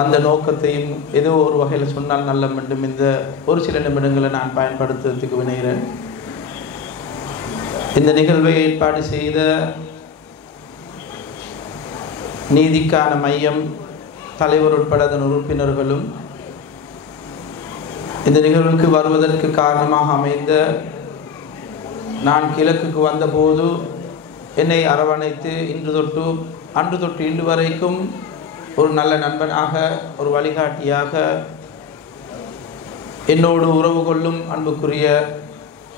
அந்த நோக்கத்தையும் ஏதோ ஒரு வகையில் சொன்னால் நல்ல வேண்டும். இந்த ஒரு சில நிமிடங்களை நான் பயன்படுத்துறதுக்கு வினைகிறேன். இந்த நிகழ்வை ஏற்பாடு செய்த நீதிக்கான மையம் தலைவர் உட்பட அதன் உறுப்பினர்களும், இந்த நிகழ்வுக்கு வருவதற்கு காரணமாக அமைந்த, நான் கிழக்குக்கு வந்தபோது என்னை அரவணைத்து அன்று தொட்டு இன்று வரைக்கும் ஒரு நல்ல நண்பனாக, ஒரு வழிகாட்டியாக என்னோடு உறவு கொள்ளும் அன்புக்குரிய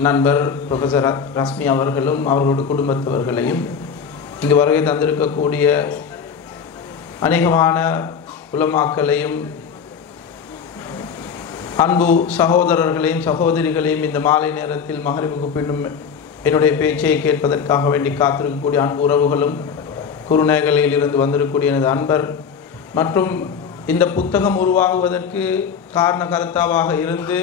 நண்பர் ப்ரொஃபஸர் ரஸ்மி அவர்களும் அவர்களுடைய குடும்பத்தவர்களையும், இங்கு வருகை தந்திருக்கக்கூடிய அநேகமான உலமாக்களையும் அன்பு சகோதரர்களையும் சகோதரிகளையும் இந்த மாலை நேரத்தில் மகரிபுக்கு பின்னும் என்னுடைய பேச்சை கேட்பதற்காக வேண்டி காத்திருக்கக்கூடிய அன்பு உறவுகளும், குருநேகலையில் இருந்து வந்திருக்கக்கூடிய எனது அன்பர் மற்றும் இந்த புத்தகம் உருவாகுவதற்கு காரண கர்த்தாவாக இருந்து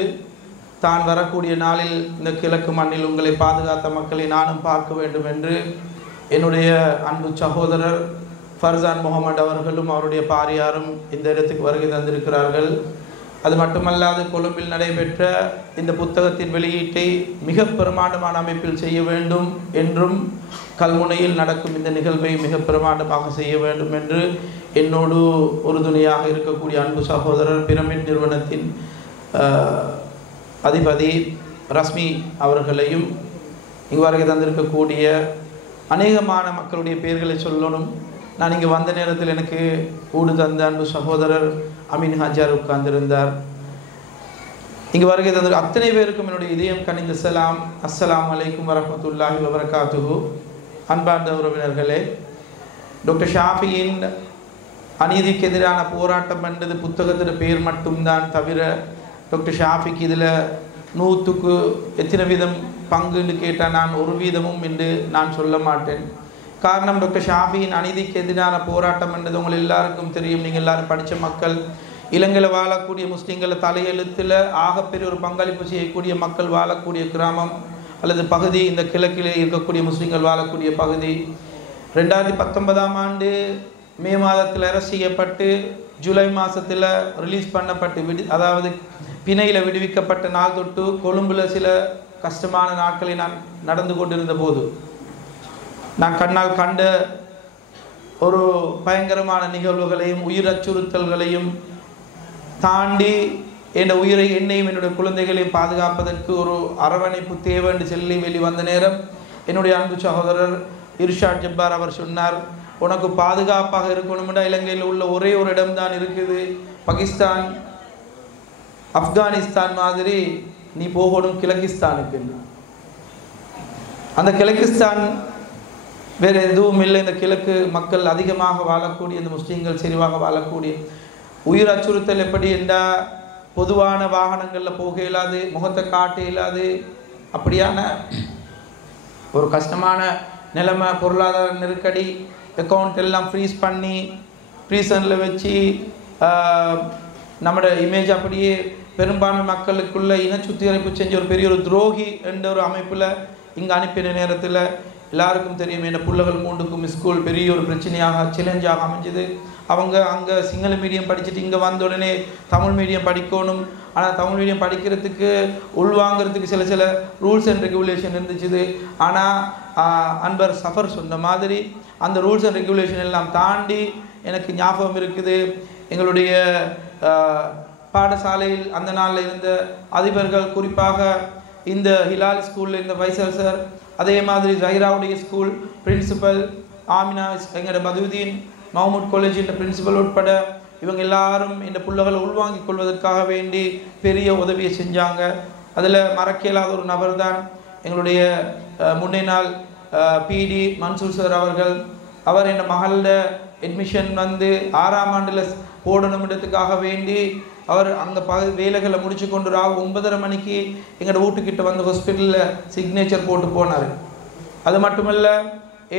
தான் வரக்கூடிய நாளில் இந்த கிழக்கு மண்ணில் உங்களை பாதுகாத்த மக்களை நானும் பார்க்க வேண்டும் என்று என்னுடைய அன்பு சகோதரர் ஃபர்சான் முகமது அவர்களும் அவருடைய பாரியாரும் இந்த இடத்துக்கு வருகை தந்திருக்கிறார்கள். அது மட்டுமல்லாது கொழும்பில் நடைபெற்ற இந்த புத்தகத்தின் வெளியீட்டை மிக பிரமாண்டமான அமைப்பில் செய்ய வேண்டும் என்றும், கல்முனையில் நடக்கும் இந்த நிகழ்வை மிக பிரமாண்டமாக செய்ய வேண்டும் என்று என்னோடு உறுதுணையாக இருக்கக்கூடிய அன்பு சகோதரர் பிரமிட் நிறுவனத்தின் அதிபதி ரஸ்மி அவர்களையும், இங்கு வருகை தந்திருக்கக்கூடிய அநேகமான மக்களுடைய பெயர்களை சொல்லணும். நான் இங்கே வந்த நேரத்தில் எனக்கு ஊடு தந்த அன்பு சகோதரர் அமீன் ஹாஜார் உட்கார்ந்திருந்தார். இங்கு வருகை தந்த அத்தனை பேருக்கும் என்னுடைய இதயம் கனிந்த சலாம். அஸ்ஸலாமு அலைக்கும் வரஹ்மத்துல்லாஹி வபரகாத்துஹு. அன்பார்ந்த உறவினர்களே, டாக்டர் ஷாஃபியின் அநீதிக்கு எதிரான போராட்டம் என்றது புத்தகத்தின் பெயர் மட்டும்தான் தவிர, டாக்டர் ஷாஃபிக்கு இதில் 100க்கு எத்தனை வீதம் பங்குன்னு கேட்டால் நான் 1 வீதமும் என்று நான் சொல்ல மாட்டேன். காரணம், டாக்டர் ஷாஃபியின் அநீதிக்கு எதிரான போராட்டம் என்றது உங்கள் எல்லாருக்கும் தெரியும். நீங்கள் எல்லாரும் படித்த மக்கள், இலங்கையில் வாழக்கூடிய முஸ்லீம்களை தலையெழுத்தில் ஆகப்பெரிய ஒரு பங்களிப்பு செய்யக்கூடிய மக்கள் வாழக்கூடிய கிராமம் அல்லது பகுதி இந்த கிழக்கிலே இருக்கக்கூடிய முஸ்லீம்கள் வாழக்கூடிய பகுதி. 2019ஆம் ஆண்டு மே மாதத்தில் அரெஸ்ட் செய்யப்பட்டு ஜூலை மாதத்தில் ரிலீஸ் பண்ணப்பட்டு அதாவது பிணையில் விடுவிக்கப்பட்ட நாள் தொட்டு கொழும்பில் சில கஷ்டமான நாட்களை நான் நடந்து கொண்டிருந்த போது நான் கண்ணால் கண்ட ஒரு பயங்கரமான நிகழ்வுகளையும் உயிர் அச்சுறுத்தல்களையும் தாண்டி என் உயிரை, என்னையும் என்னுடைய குழந்தைகளையும் பாதுகாப்பதற்கு ஒரு அரவணைப்பு தேவை என்று சொல்லி வெளிவந்த நேரம் என்னுடைய அன்பு சகோதரர் இர்ஷாட் ஜப்பார் அவர் சொன்னார், உனக்கு பாதுகாப்பாக இருக்கணும்னா இலங்கையில் உள்ள ஒரே ஒரு இடம்தான் இருக்குது, பாகிஸ்தான் ஆப்கானிஸ்தான் மாதிரி நீ போகணும் கிழக்கிஸ்தானுக்கு. அந்த கிழக்கிஸ்தான் வேறு எதுவும் இல்லை. இந்த கிழக்கு மக்கள் அதிகமாக வாழக்கூடிய, இந்த முஸ்லீம்கள் செறிவாக வாழக்கூடிய, உயிர் அச்சுறுத்தல் எப்படி என்றால் பொதுவான வாகனங்களில் போக இயலாது, முகத்தை காட்ட இயலாது, அப்படியான ஒரு கஷ்டமான நிலைமை, பொருளாதார நெருக்கடி, அக்கௌண்ட் எல்லாம் ஃப்ரீஸ் பண்ணி ஃப்ரீசனில் வச்சு நம்மளோட இமேஜ் அப்படியே பெரும்பான்மை மக்களுக்குள்ள இன சுத்திகரிப்பு செஞ்ச ஒரு பெரிய ஒரு துரோகி என்ற ஒரு அமைப்பில் இங்கே அனுப்பின நேரத்தில் எல்லாருக்கும் தெரியும், என் பிள்ளைகள் 3க்கும் ஸ்கூல் பெரிய ஒரு பிரச்சனையாக சேலஞ்சாக அமைஞ்சது. அவங்க அங்கே சிங்கள மீடியம் படிச்சுட்டு இங்கே வந்த உடனே தமிழ் மீடியம் படிக்கணும். ஆனால் தமிழ் மீடியம் படிக்கிறதுக்கு உள்வாங்கிறதுக்கு சில ரூல்ஸ் அண்ட் ரெகுலேஷன் இருந்துச்சு. ஆனால் அன்பர் சஃபர் சொன்ன மாதிரி அந்த ரூல்ஸ் அண்ட் ரெகுலேஷன் எல்லாம் தாண்டி எனக்கு ஞாபகம் இருக்குது, எங்களுடைய பாடசாலையில் அந்த நாளில் இருந்த அதிபர்கள், குறிப்பாக இந்த ஹிலால் ஸ்கூலில் இந்த வைசல் சார், அதே மாதிரி ஜஹிராவுடைய ஸ்கூல் பிரின்சிபல் ஆமினா, எங்களோட பதுவுதீன் மஹமூத் காலேஜின் பிரின்சிபல் உட்பட இவங்க எல்லாரும் இந்த பிள்ளைகளை உள்வாங்கிக் கொள்வதற்காக வேண்டி பெரிய உதவியை செஞ்சாங்க. அதில் மறக்க இயலாத ஒரு நபர் தான் எங்களுடைய முன்னே நாள் பிடி மன்சூர் சார் அவர்கள். அவர் என் மகளோட அட்மிஷன் 6ஆம் ஆண்டில் போடணுன்றதுக்காக வேண்டி அவர் அங்கே வேலைகளை முடிச்சு கொண்டு 9:30 மணிக்கு எங்களோட வீட்டுக்கிட்ட வந்து ஹாஸ்பிட்டலில் சிக்னேச்சர் போட்டு போனார். அது மட்டுமல்ல,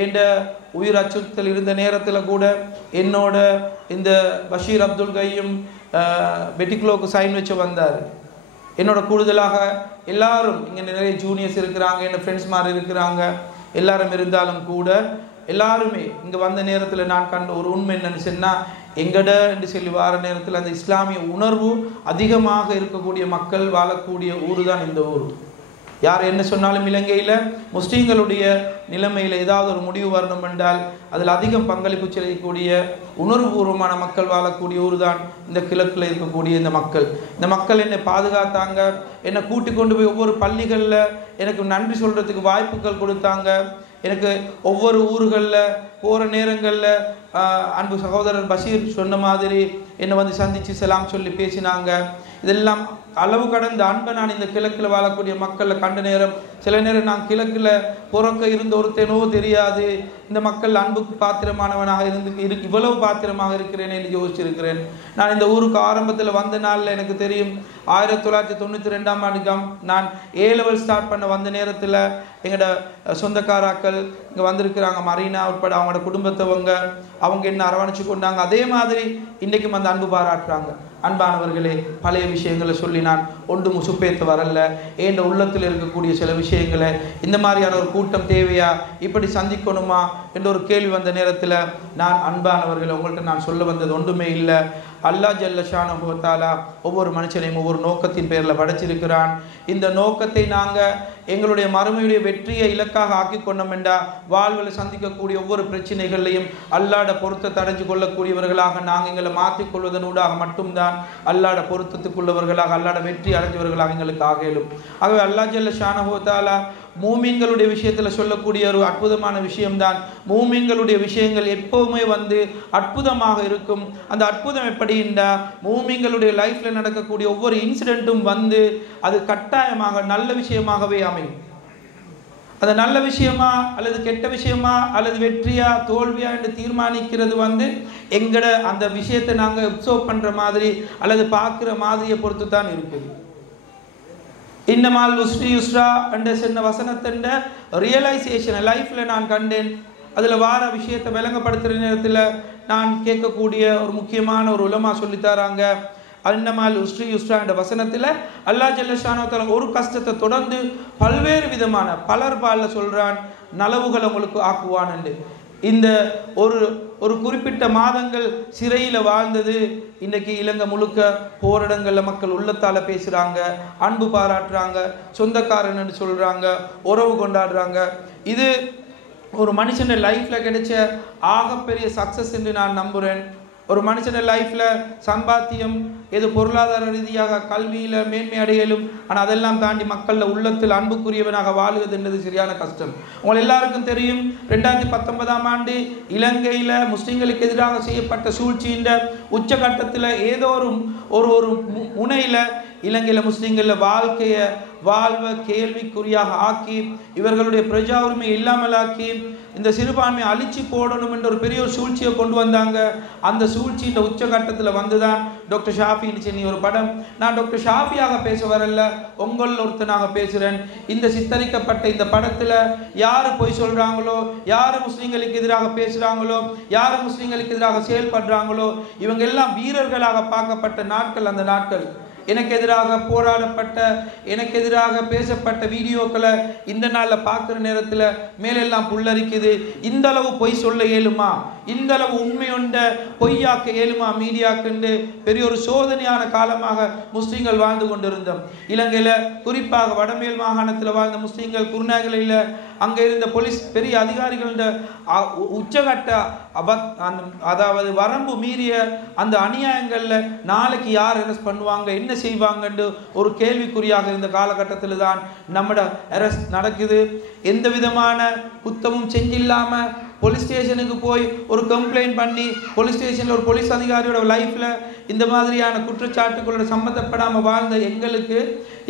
என்ற உயிர் அச்சுறுத்தல் இருந்த நேரத்தில் கூட என்னோட இந்த பஷீர் அப்துல் கையும் பெட்டிக்லோக்கு சைன் வச்சு வந்தார். என்னோட கூடுதலாக எல்லாரும் இங்கே நிறைய ஜூனியர்ஸ் இருக்கிறாங்க, என் ஃப்ரெண்ட்ஸ் மாதிரி இருக்கிறாங்க, எல்லாரும் இருந்தாலும் கூட எல்லாருமே இங்கே வந்த நேரத்தில் நான் கண்ட ஒரு உண்மை என்னன்னு சொன்னால், எங்கட என்று சொல்லி வார நேரத்தில் அந்த இஸ்லாமிய உணர்வு அதிகமாக இருக்கக்கூடிய மக்கள் வாழக்கூடிய ஊர் தான் இந்த ஊர். யார் என்ன சொன்னாலும் இலங்கையில் முஸ்லீம்களுடைய நிலைமையில் ஏதாவது ஒரு முடிவு வரணும் என்றால் அதில் அதிகம் பங்களிப்பு செய்யக்கூடிய உணர்வுபூர்வமான மக்கள் வாழக்கூடிய ஊர் தான் இந்த கிழக்கில் இருக்கக்கூடிய இந்த மக்கள். இந்த மக்கள் என்னை பாதுகாத்தாங்க, என்னை கூட்டி கொண்டு போய் ஒவ்வொரு பள்ளிகளில் எனக்கு நன்றி சொல்கிறதுக்கு வாய்ப்புகள் கொடுத்தாங்க. எனக்கு ஒவ்வொரு ஊர்களில் போகிற நேரங்களில் அன்பு சகோதரர் பஷீர் சொன்ன மாதிரி என்னை வந்து சந்தித்து செலாம் சொல்லி பேசினாங்க. இதெல்லாம் அளவு கடந்த அன்பை நான் இந்த கிழக்கில் வாழக்கூடிய மக்களை கண்ட நேரம், சில நேரம் நான் கிழக்கில் புறக்க இருந்த ஒருத்தனோ தெரியாது, இந்த மக்கள் அன்புக்கு பாத்திரமானவனாக இவ்வளவு பாத்திரமாக இருக்கிறேன் என்று யோசிச்சிருக்கிறேன். நான் இந்த ஊருக்கு ஆரம்பத்தில் வந்த நாளில் எனக்கு தெரியும் 1992ஆம் ஆண்டு நான் A-level ஸ்டார்ட் பண்ண வந்த நேரத்தில் எங்களோட சொந்தக்காராக்கள் இங்கே வந்திருக்கிறாங்க, மரீனா உட்பட அவங்களோட குடும்பத்தவங்க, அவங்க என்ன அரவணைச்சு கொண்டாங்க. அதே மாதிரி இன்றைக்கும் அந்த அன்பு பாராட்டுறாங்க. அன்பானவர்களே, பழைய விஷயங்களை சொல்லி நான் ஒன்று முசுப்பேற்ற வரல. ஏண்ட உள்ளத்தில் இருக்கக்கூடிய சில விஷயங்களை இந்த மாதிரியான ஒரு கூட்டம் தேவையா, இப்படி சந்திக்கணுமா என்ற ஒரு கேள்வி வந்த நேரத்தில் நான் அன்பானவர்களை உங்கள்கிட்ட நான் சொல்ல வந்தது ஒன்றுமே இல்லை. அல்லாஹ் ஜல்ல ஷானஹு வ தஆலா ஒவ்வொரு மனுஷனையும் ஒவ்வொரு நோக்கத்தின் பேரில் படைச்சிருக்கிறான். இந்த நோக்கத்தை நாங்கள் எங்களுடைய மறுமையுடைய வெற்றியை இலக்காக ஆக்கி கொண்டோம் என்றால் வாழ்வில் சந்திக்கக்கூடிய ஒவ்வொரு பிரச்சனைகளையும் அல்லாட பொருத்தத்தை அடைஞ்சு கொள்ளக்கூடியவர்களாக நாங்கள் எங்களை மாற்றிக்கொள்வதனூடாக மட்டும்தான் அல்லாட பொருத்தத்துக்குள்ளவர்களாக அல்லாட வெற்றி அடைஞ்சவர்களாக எங்களுக்கு ஆகலும். ஆகவே அல்லாஹ் ஜல்ல ஷானஹு வ தஆலா மூமின்களுடைய விஷயத்தில் சொல்லக்கூடிய ஒரு அற்புதமான விஷயம்தான், மூமின்களுடைய விஷயங்கள் எப்போவுமே வந்து அற்புதமாக இருக்கும். அந்த அற்புதம் எப்படின்னா, மூமின்களுடைய லைஃப்பில் நடக்கக்கூடிய ஒவ்வொரு இன்சிடெண்ட்டும் வந்து அது கட்டாயமாக நல்ல விஷயமாகவே அமையும். அது நல்ல விஷயமா அல்லது கெட்ட விஷயமா அல்லது வெற்றியா தோல்வியா என்று தீர்மானிக்கிறது வந்து எங்கட அந்த விஷயத்தை நாங்கள் அப்சர்வ் பண்ணுற மாதிரி அல்லது பார்க்குற மாதிரியை பொறுத்து தான் இருக்குது. இன்னமால் உஸ்ரி யுஸ்ரா என்ற சின்ன வசனத்தின் ரியலைசேஷனை லைஃப்பில் நான் கண்டேன். அதில் வார விஷயத்தை விளங்கப்படுத்துகிற நேரத்தில் நான் கேட்கக்கூடிய ஒரு முக்கியமான ஒரு உலமா சொல்லித்தராங்க. இன்னமால் உஸ்ரி யுஸ்ரா என்ற வசனத்தில் அல்லாஹ் ஜல்ல ஷானஹு வ தஆலா ஒரு கஷ்டத்தை தொடர்ந்து பல்வேறு விதமான பலர் பாலில் சொல்கிறான், நலவுகளை உங்களுக்கு ஆக்குவான் என்று. இந்த ஒரு குறிப்பிட்ட மாதங்கள் சிறையில் வாழ்ந்தது இன்றைக்கி இலங்கை முழுக்க போராட்டங்களில் மக்கள் உள்ளத்தால் பேசுகிறாங்க, அன்பு பாராட்டுறாங்க, சொந்தக்காரன்னு சொல்கிறாங்க, உறவு கொண்டாடுறாங்க. இது ஒரு மனுஷன் லைஃப்பில் கிடைச்ச ஆகப்பெரிய சக்ஸஸ் என்று நான் நம்புகிறேன். ஒரு மனுஷன் லைஃப்பில் சம்பாத்தியம் எது பொருளாதார ரீதியாக கல்வியில் மேன்மை அடையலும், ஆனால் அதெல்லாம் தாண்டி மக்களில் உள்ளத்தில் அன்புக்குரியவனாக வாழுவது என்பது சரியான கஷ்டம். உங்கள் எல்லாருக்கும் தெரியும், 2019ஆம் ஆண்டு இலங்கையில் முஸ்லீம்களுக்கு எதிராக செய்யப்பட்ட சூழ்ச்சியின் உச்சகட்டத்தில் ஏதோ ஒரு முனையில் இலங்கையில் முஸ்லீம்களில் வாழ்வை கேள்விக்குறியாக ஆக்கி இவர்களுடைய பிரஜா உரிமையை இல்லாமல் ஆக்கி இந்த சிறுபான்மையை அழிச்சு போடணும் என்ற ஒரு பெரிய ஒரு சூழ்ச்சியை கொண்டு வந்தாங்க. அந்த சூழ்ச்சியின் உச்சகட்டத்தில் வந்துதான் டாக்டர் ஷாஃபின்னு சொல்லி ஒரு படம். நான் டாக்டர் ஷாஃபியாக பேச வரல, உங்களில் ஒருத்தனாக பேசுகிறேன். இந்த சித்தரிக்கப்பட்ட இந்த படத்தில் யார் பொய் சொல்கிறாங்களோ, யார் முஸ்லீம்களுக்கு எதிராக பேசுகிறாங்களோ, யார் முஸ்லீம்களுக்கு எதிராக செயல்படுறாங்களோ, இவங்க எல்லாம் வீரர்களாக பார்க்கப்பட்ட நாட்கள். அந்த நாட்கள் எனக்கு எதிராக போராடப்பட்ட, எனக்கு எதிராக பேசப்பட்ட வீடியோக்களை இந்த நாளில் பார்க்குற நேரத்தில் மேலெல்லாம் புல்லரிக்குது. இந்த அளவு பொய் சொல்ல இயலுமா, இந்த அளவு உண்மையுண்ட பொய்யாக்க இயலுமா மீடியாக்குண்டு பெரிய ஒரு சோதனையான காலமாக முஸ்லீம்கள் வாழ்ந்து கொண்டிருந்தோம். இலங்கையில் குறிப்பாக வடமேல் மாகாணத்தில் வாழ்ந்த முஸ்லீம்கள் குருநாகலில் அங்கே இருந்த போலீஸ் பெரிய அதிகாரிகள உச்சகட்ட அதாவது வரம்பு மீறிய அந்த அநியாயங்களில் நாளைக்கு யார் அரெஸ்ட் பண்ணுவாங்க, என்ன செய்வாங்கன்னு ஒரு கேள்விக்குறியாக இருந்த காலகட்டத்தில் தான் நம்மட அரெஸ்ட் நடக்குது. எந்த விதமான குத்தமும் செஞ்சில்லாமல் போலீஸ் ஸ்டேஷனுக்கு போய் ஒரு கம்ப்ளைண்ட் பண்ணி போலீஸ் ஸ்டேஷனில் ஒரு போலீஸ் அதிகாரியோட லைஃப்பில் இந்த மாதிரியான குற்றச்சாட்டுகளோட சம்மந்தப்படாமல் வாழ்ந்த எங்களுக்கு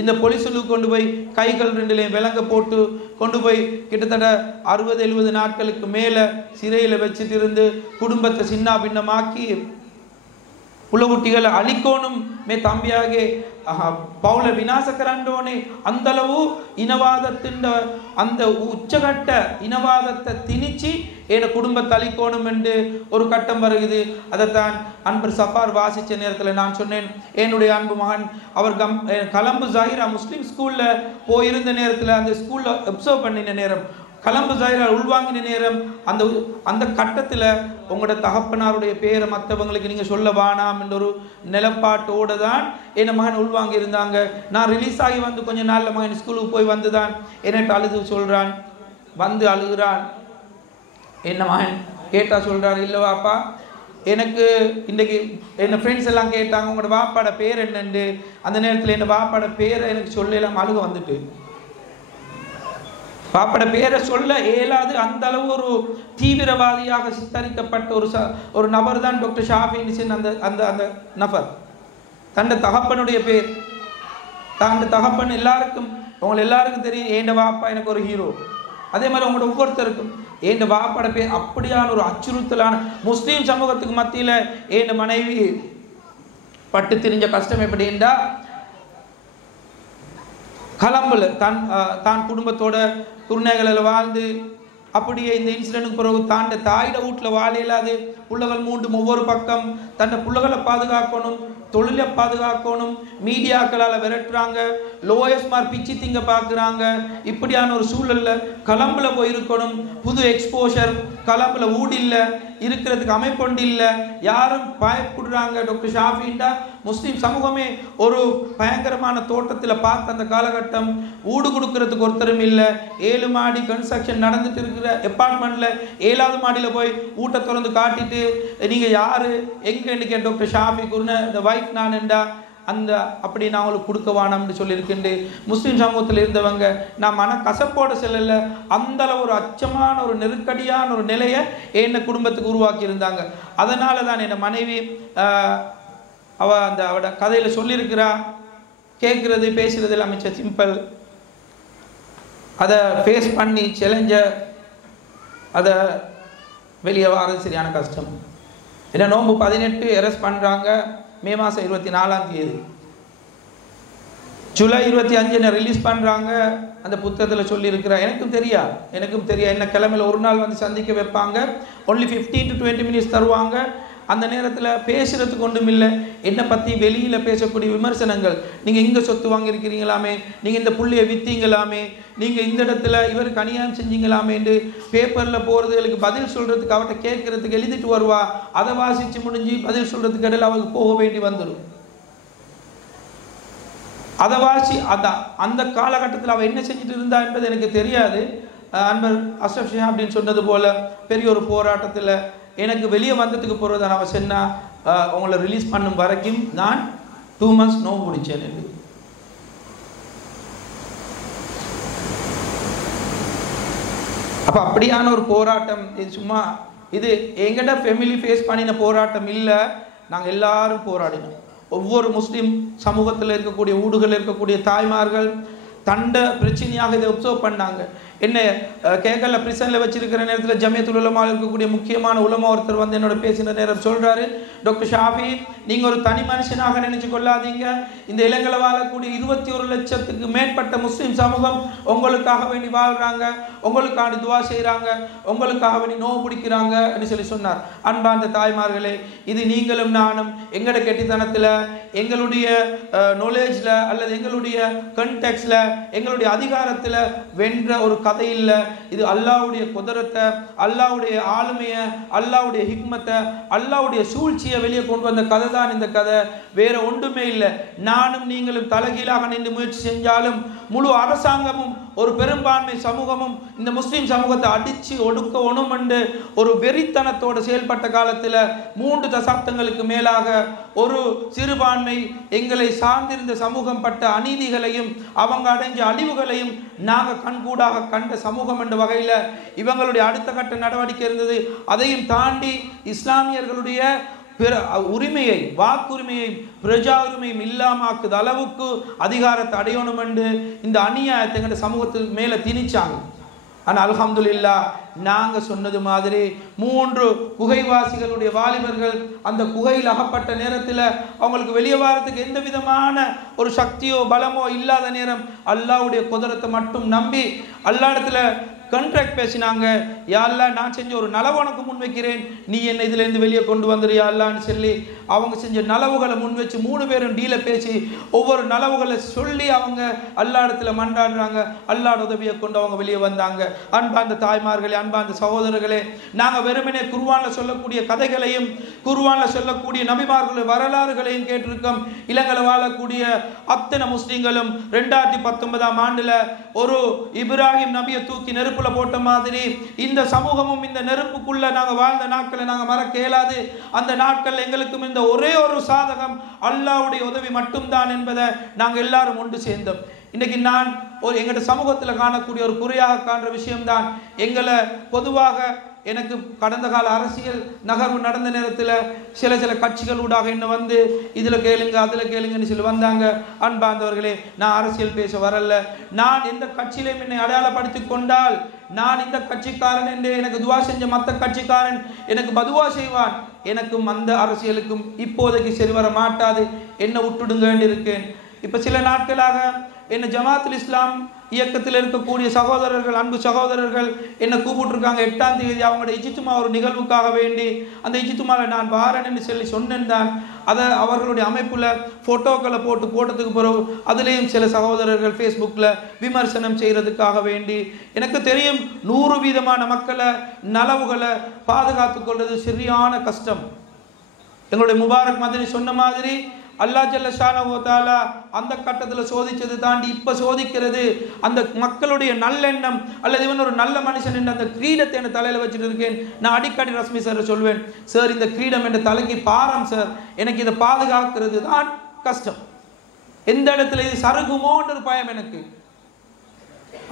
இந்த போலீஸுக்கு கொண்டு போய் கைகள் ரெண்டுலேயும் விலங்க போட்டு கொண்டு போய் கிட்டத்தட்ட 60-70 நாட்களுக்கு மேலே சிறையில் வச்சுட்டு இருந்து குடும்பத்தை சின்ன பின்னமாக்கி புலகுட்டிகளை அழிக்கணும் மே தம்பியாகே பவுல விநாசகரண்டோனே அந்தளவு இனவாதத்தின் அந்த உச்சகட்ட இனவாதத்தை திணிச்சு என் குடும்பத்தை அழிக்கணும் என்று ஒரு கட்டம் வருகிறது. அதைத்தான் அன்பர் சஃபார் வாசித்த நேரத்தில் நான் சொன்னேன், என்னுடைய அன்பு மகன் அவர் கலம்பு ஜாகிரா முஸ்லீம் ஸ்கூலில் போயிருந்த நேரத்தில் அந்த ஸ்கூலில் அப்சர்வ் பண்ணின நேரம் கலம்பு ஜாயிரா உள்வாங்கின நேரம் அந்த அந்த கட்டத்தில் உங்களோட தகப்பனாருடைய பேரை மற்றவங்களுக்கு நீங்கள் சொல்ல வேணாம் என்ற ஒரு நிலப்பாட்டோடு தான் என் மகன் உள்வாங்கி இருந்தாங்க. நான் ரிலீஸ் ஆகி வந்து கொஞ்சம் நாளில் மகன் ஸ்கூலுக்கு போய் வந்து தான் என்னட்டு அழுது சொல்கிறான், வந்து அழுகிறான். என்ன மகன் கேட்டால் சொல்கிறார், இல்லை வாப்பா எனக்கு இன்றைக்கி என்ன ஃப்ரெண்ட்ஸ் எல்லாம் கேட்டாங்க உங்களோட வாப்பாட பேர் என்னண்டு. அந்த நேரத்தில் என்ன வாப்பாட பேரை எனக்கு சொல்லலாம் அழுக வந்துட்டு. பாப்பட பேரை சொல்ல இயலாது, அந்த அளவு ஒரு தீவிரவாதியாக சித்தரிக்கப்பட்ட ஒரு நபர் தான் டாக்டர் ஷாஃபி ஹுசைன். அந்த அந்த அந்த நபர் தன்னை தகப்பனுடைய பேர், தன் தகப்பன் எல்லாருக்கும் உங்களை எல்லாருக்கும் தெரியும். ஏண்ட வாப்பா எனக்கு ஒரு ஹீரோ. அதே மாதிரி உங்களோட ஒவ்வொருத்தருக்கும் ஏண்ட வாப்பாட பேர் அப்படியான ஒரு அச்சுறுத்தலான முஸ்லீம் சமூகத்துக்கு மத்தியில் ஏண்ட மனைவி பட்டு தெரிஞ்ச கஷ்டம் எப்படின்னா, கலம்புல தான் குடும்பத்தோட குருநகைகளில் வாழ்ந்து அப்படியே இந்த இன்சிடென்ட்டுக்கு பிறகு தாண்ட தாயிட வீட்டில் வாழ இல்லாது பிள்ளைகள் மூண்டும் ஒவ்வொரு பக்கம் தன்னை பிள்ளைகளை பாதுகாக்கணும், தொழிலை பாதுகாக்கணும், மீடியாக்களால் விரட்டுறாங்க, லோயர்ஸ்மார் பிச்சு திங்க பார்க்குறாங்க. இப்படியான ஒரு சூழலில் கலம்பில் போயிருக்கணும். புது எக்ஸ்போஷர், கலம்பில் ஊடு இல்லை, இருக்கிறதுக்கு அமைப்பொண்டு இல்லை, யாரும் பயப்படுறாங்க. டாக்டர் ஷாஃபின்டா முஸ்லீம் சமூகமே ஒரு பயங்கரமான தோட்டத்தில் பார்த்த அந்த காலகட்டம். ஊடு கொடுக்கறதுக்கு ஒருத்தரும் இல்லை. 7 மாடி கன்ஸ்ட்ரக்ஷன் நடந்துட்டு இருக்கிற அப்பார்ட்மெண்ட்டில் 7வது மாடியில் போய் ஊட்ட திறந்து காட்டிட்டு நீங்கள் யார் எங்கன்னு கேட்ட டாக்டர் ஷாஃபி குருன இந்த வைஃப் நான்டா அந்த அப்படி நான் அவங்களுக்கு கொடுக்க வேணாம்னு சொல்லியிருக்கேன். முஸ்லீம் சமூகத்தில் இருந்தவங்க நான் மன கசப்போட செல்லலை, அந்தளவு ஒரு அச்சமான ஒரு நெருக்கடியான ஒரு நிலையை என்ன குடும்பத்துக்கு உருவாக்கி இருந்தாங்க. அதனால தான் என் மனைவி அவட கதையில் சொல்லியிருக்கிறா, கேட்குறது பேசுகிறது எல்லாமே சிம்பிள், அதை ஃபேஸ் பண்ணி சேலஞ்சை அதை வெளியே வர்றது சரியான கஷ்டம். ஏன்னா நோம்பு 18 அரெஸ்ட் பண்ணுறாங்க, மே மாதம் 24ஆம் தேதி, ஜூலை 25 ரிலீஸ் பண்ணுறாங்க. அந்த புத்தகத்தில் சொல்லியிருக்கிறா, எனக்கும் தெரியா என்ன கிழமையில் ஒரு நாள் வந்து சந்திக்க வைப்பாங்க, ஒன்லி 15 to 20 மினிட்ஸ் தருவாங்க. அந்த நேரத்தில் பேசுகிறதுக்கு ஒன்றும் இல்லை. என்னை பற்றி வெளியில் பேசக்கூடிய விமர்சனங்கள், நீங்கள் இங்கே சொத்து வாங்கியிருக்கிறீங்களாமே, நீங்கள் இந்த புள்ளியை விற்றீங்களாமே, நீங்கள் இந்த இடத்துல இவருக்கு அநியாயம் செஞ்சீங்களாமேன்னு பேப்பரில் போகிறதுகளுக்கு பதில் சொல்கிறதுக்கு அவட்ட கேட்குறதுக்கு எழுதிட்டு வருவா. அதை வாசித்து முடிஞ்சு பதில் சொல்கிறதுக்கு இடையில் அவளுக்கு போக வேண்டி வந்துடும். அதை வாசி அந்த காலகட்டத்தில் அவள் என்ன செஞ்சுட்டு இருந்தா என்பது எனக்கு தெரியாது. அன்பர் அஷ்ரஃப் ஷிஹாப் அப்படின்னு சொன்னது போல் பெரிய ஒரு போராட்டத்தில் எனக்கு வெளியே வந்ததுக்கு போகிறது நான் சொன்னா உங்களை ரிலீஸ் பண்ணும் வரைக்கும் நான் 2 months நோம்பு பிடிச்சேன். அப்போ அப்படியான ஒரு போராட்டம் இது சும்மா இது எங்கிட்ட ஃபேமிலி ஃபேஸ் பண்ணின போராட்டம் இல்லை, நாங்கள் எல்லாரும் போராடினோம். ஒவ்வொரு முஸ்லீம் சமூகத்தில் இருக்கக்கூடிய ஊடுகளில் இருக்கக்கூடிய தாய்மார்கள் தண்ட பிரச்சனையாக இதை ஒப்சர்வ் பண்ணாங்க. என்ன கேக்கல்ல பிரிசனில் வச்சிருக்கிற நேரத்தில் ஜமியத்துல் உலமா இருக்கக்கூடிய முக்கியமான உலமா ஒருத்தர் வந்து என்னோட பேசின நேரம் சொல்கிறாரு, டாக்டர் ஷாஃபி நீங்கள் ஒரு தனி மனுஷனாக நினைச்சு கொள்ளாதீங்க, இந்த இலங்கையில் வாழக்கூடிய 21 லட்சத்துக்கு மேற்பட்ட முஸ்லீம் சமூகம் உங்களுக்காக வேண்டி வாழ்கிறாங்க, உங்களுக்காக துவா செய்கிறாங்க, உங்களுக்காக வேண்டி நோவு பிடிக்கிறாங்க அப்படின்னு சொல்லி சொன்னார். அன்பார்ந்த தாய்மார்களே, இது நீங்களும் நானும் எங்களோட கெட்டித்தனத்தில், எங்களுடைய நாலேஜில் அல்லது எங்களுடைய கண்டெக்ஸ்டில், எங்களுடைய அதிகாரத்தில் வென்ற ஒரு கதை இல்லை. இது அல்லாஹ்வுடைய குதிரத்தை, அல்லாஹ்வுடைய ஆளுமையை, அல்லாஹ்வுடைய ஹிக்மத்தை, அல்லாஹ்வுடைய சூழ்ச்சியை வெளியே கொண்டு வந்த கதை தான் இந்த கதை, வேற ஒன்றுமே இல்லை. நானும் நீங்களும் தலைகீழாக நின்று முயற்சி செஞ்சாலும் முழு அரசாங்கமும் ஒரு பெரும்பான்மை சமூகமும் இந்த முஸ்லீம் சமூகத்தை அடித்து ஒடுக்க ஒணுமென்று ஒரு வெறித்தனத்தோடு செயல்பட்ட காலத்தில் 3 தசாப்தங்களுக்கு மேலாக ஒரு சிறுபான்மை எங்களை சார்ந்திருந்த சமூகம் பட்ட அநீதிகளையும் அவங்க அடைஞ்ச அழிவுகளையும் நாங்கள் கண்கூடாக கண்ட சமூகம் என்ற வகையில் இவங்களுடைய அடுத்த கட்ட நடவடிக்கை இருந்தது. அதையும் தாண்டி இஸ்லாமியர்களுடைய உரிமையை, வாக்குரிமையை, பிரஜா உரிமையும் இல்லாமாக்குது அளவுக்கு அதிகாரத்தை அடையணும் என்று இந்த அநியாயத்தை எங்கள் சமூகத்துக்கு மேலே திணிச்சாங்க. ஆனால் அல்ஹம்துலில்லாஹ் நாங்கள் சொன்னது மாதிரி 3 குகைவாசிகளுடைய வாலிபர்கள் அந்த குகையில் அகப்பட்ட நேரத்தில் அவங்களுக்கு வெளியே வாரத்துக்கு எந்த விதமான ஒரு சக்தியோ பலமோ இல்லாத நேரம் அல்லாஹ்வுடைய குதிரத்தை மட்டும் நம்பி அல்லாஹ்விடத்துல கான்ட்ராக்ட் பேசினாங்க. யா அல்லாஹ் நான் செஞ்ச ஒரு நலவு உனக்கு முன்வைக்கிறேன், நீ என்னை இதிலேருந்து வெளியே கொண்டு வந்துரு யா அல்லாஹ்னு சொல்லி அவங்க செஞ்ச நலவுகளை முன் வச்சு 3 பேரும் டீல பேசி ஒவ்வொரு நலவுகளை சொல்லி அவங்க அல்லாஹ் இடத்துல மன்றாடுறாங்க. அல்லாஹ் உதவியை கொண்டு அவங்க வெளியே வந்தாங்க. அன்பார்ந்த தாய்மார்களே, அன்பார்ந்த சகோதரர்களே, நாங்கள் வெறுமனே குர்ஆன்ல சொல்லக்கூடிய கதைகளையும் குர்ஆன்ல சொல்லக்கூடிய நபிமார்களுடைய வரலாறுகளையும் கேட்டிருக்கோம். இலங்கையில் வாழக்கூடிய அத்தனை முஸ்லிம்களும் 2019ஆம் ஆண்டுல ஒரு இப்ராஹிம் நபியை தூக்கி நெருப்புல போட்ட மாதிரி இந்த சமூகமும் இந்த நெருப்புக்குள்ள நாங்கள் வாழ்ந்த நாட்களை நாங்கள் மறக்க இயலாது. அந்த நாட்கள் எங்களுக்கும் இந்த ஒரே ஒரு சாதகம் அல்லாஹ்வுடைய உதவி மட்டும்தான் என்பதை நாங்கள் எல்லாரும் ஒன்று சேர்ந்தோம். இன்னைக்கு நான் ஒரு எங்களுடைய சமூகத்தில் காணக்கூடிய ஒரு குறையாக காண்ற விஷயம்தான், எங்களை பொதுவாக எனக்கு கடந்த கால அரசியல் நகர்வு நடந்த நேரத்தில் சில கட்சிகள் ஊடாக என்ன வந்து இதில் கேளுங்க அதில் கேளுங்கன்னு சொல்லி வந்தாங்க. அன்பார்ந்தவர்களே, நான் அரசியல் பேச வரல. நான் எந்த கட்சியிலையும் என்னை அடையாளப்படுத்தி கொண்டால் நான் இந்த கட்சிக்காரன் என்று எனக்கு துவா செஞ்ச மற்ற கட்சிக்காரன் எனக்கு பதுவா செய்வான். எனக்கும் அந்த அரசியலுக்கும் இப்போதைக்கு சரி வர மாட்டாது, என்ன விட்டுடுங்கன்னு இருக்கேன். இப்போ சில நாட்களாக என்ன ஜமாத்துல் இஸ்லாம் இயக்கத்தில் இருக்கக்கூடிய சகோதரர்கள், அன்பு சகோதரர்கள் என்னை கூப்பிட்டுருக்காங்க. 8ஆம் தேதி அவங்களோட இஜ்திமா ஒரு நிகழ்வுக்காக வேண்டி அந்த இஜ்திமாவில் நான் வாரேன்னு சொல்லி சொன்னேன் தான். அதை அவர்களுடைய அமைப்பில் ஃபோட்டோக்களை போட்டதுக்கு பிறகு அதுலேயும் சில சகோதரர்கள் ஃபேஸ்புக்கில் விமர்சனம் செய்கிறதுக்காக வேண்டி, எனக்கு தெரியும் 100% மக்களை நலவுகளை பாதுகாத்து கொள்வது சரியான கஷ்டம். எங்களுடைய முபாரக் மதனி சொன்ன மாதிரி அல்லாஹ் ஜல்ல ஷானஹு வ தஆலா அந்த கட்டத்தில் சோதிச்சது தாண்டி இப்போ சோதிக்கிறது அந்த மக்களுடைய நல்லெண்ணம், அல்லது இவன் ஒரு நல்ல மனுஷன் என்ற அந்த கிரீடத்தை என் தலையில் வச்சுட்டு இருக்கேன். நான் அடிக்கடி ரஸ்மி சார் சொல்வேன், சார் இந்த கிரீடம் என்ற தலைக்கு பாரம் சார், எனக்கு இதை பாதுகாக்கிறது தான் கஷ்டம். எந்த இடத்துல இது சருகுமோன்ற ஒரு பயம் எனக்கு.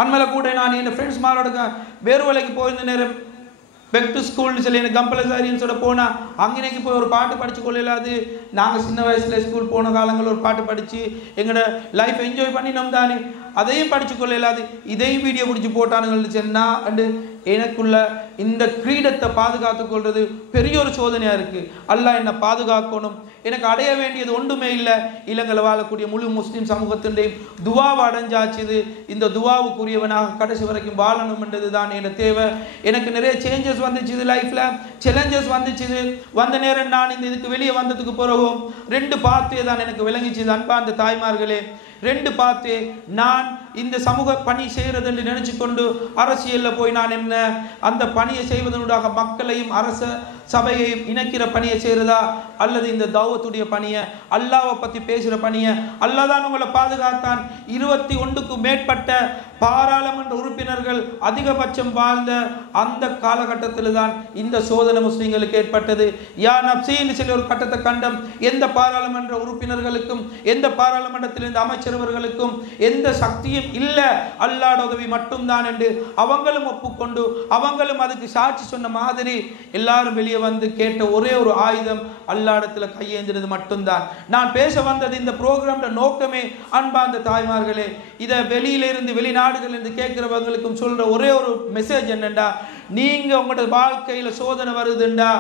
அண்மையில் கூட நான் என் ஃப்ரெண்ட்ஸ் மாரோட வேறு வேலைக்கு போயிருந்த நேரம் பேக் டு ஸ்கூல்னு சொல்லி எனக்கு கம்பல்சரின்னு சொல்ல போனால் அங்கேனைக்கு போய் ஒரு பாட்டு படித்து கொள்ளலாது. நாங்கள் சின்ன வயசில் ஸ்கூல் போன காலங்களில் ஒரு பாட்டு படித்து எங்களோட லைஃப் என்ஜாய் பண்ணினோம் தானே, அதையும் படித்து கொள்ளலாது. இதையும் வீடியோ பிடிச்சி போட்டானுங்கள்னு சொன்னால் அண்டு எனக்குள்ள இந்த கிரீடத்தை பாதுகாத்து கொள்வது பெரிய ஒரு சோதனையாக இருக்குது. அல்லாஹ் என்னை பாதுகாக்கணும். எனக்கு அடைய வேண்டியது ஒன்றுமே இல்லை. இலங்கையில் வாழக்கூடிய முழு முஸ்லீம் சமூகத்தின்றையும் துவாவை அடைஞ்சாச்சுது. இந்த துவாவுக்குரியவனாக கடைசி வரைக்கும் வாழணும்ன்றது தான் என் தேவை. எனக்கு நிறைய சேஞ்சஸ் வந்துச்சுது, லைஃப்பில் சேலஞ்சஸ் வந்துச்சுது. வந்த நேரம் நான் இந்த இதுக்கு வெளியே வந்ததுக்கு பிறகும் 2 பாத்தே தான் எனக்கு விளங்கிச்சுது. அன்பார்ந்த தாய்மார்களே, 2 பாத்தே. நான் இந்த சமூக பணி செய்கிறது என்று நினைச்சு கொண்டு அரசியலில் போய் நான் என்ன அந்த பணியை செய்வதனூடாக மக்களையும் அரச சபையையும் இணைக்கிற பணியை செய்கிறதா, அல்லது இந்த தௌவத்துடைய பணியை, அல்லாவை பற்றி பேசுகிற பணியை. அல்லாஹ் தான் உங்களை பாதுகாத்தான். 21க்கும் மேற்பட்ட பாராளுமன்ற உறுப்பினர்கள் அதிகபட்சம் வாழ்ந்த அந்த காலகட்டத்தில் தான் இந்த சோதனை முஸ்லிம்களுக்கு ஏற்பட்டது. யா நப்சின்னு சொல்லி ஒரு கட்டத்தை கண்டம். எந்த பாராளுமன்ற உறுப்பினர்களுக்கும் எந்த பாராளுமன்றத்தில் இருந்த அமைச்சர்களுக்கும் எந்த சக்தியும் இல்லை, அல்லாஹ்வுடைய உதவி மட்டும்தான் என்று அவங்களும் ஒப்புக்கொண்டு அவங்களும் அதுக்கு சாட்சி சொன்ன மாதிரி எல்லாரும் வெளியே வந்து கேட்ட ஒரே ஒரு ஆயுதம் அல்லாஹ்விடத்துல கையேந்தினது மட்டும்தான். நான் பேச வந்தது இந்த ப்ரோக்ராம்ல நோக்கமே அன்பார்ந்த தாய்மார்களே, இதை வெளியிலிருந்து வெளிநாடுகளிலிருந்து கேட்கிறவங்களுக்கும் சொல்ற ஒரே ஒரு மெசேஜ் என்னண்டா, நீங்க உங்களோட வாழ்க்கையில சோதனை வருதுண்டா,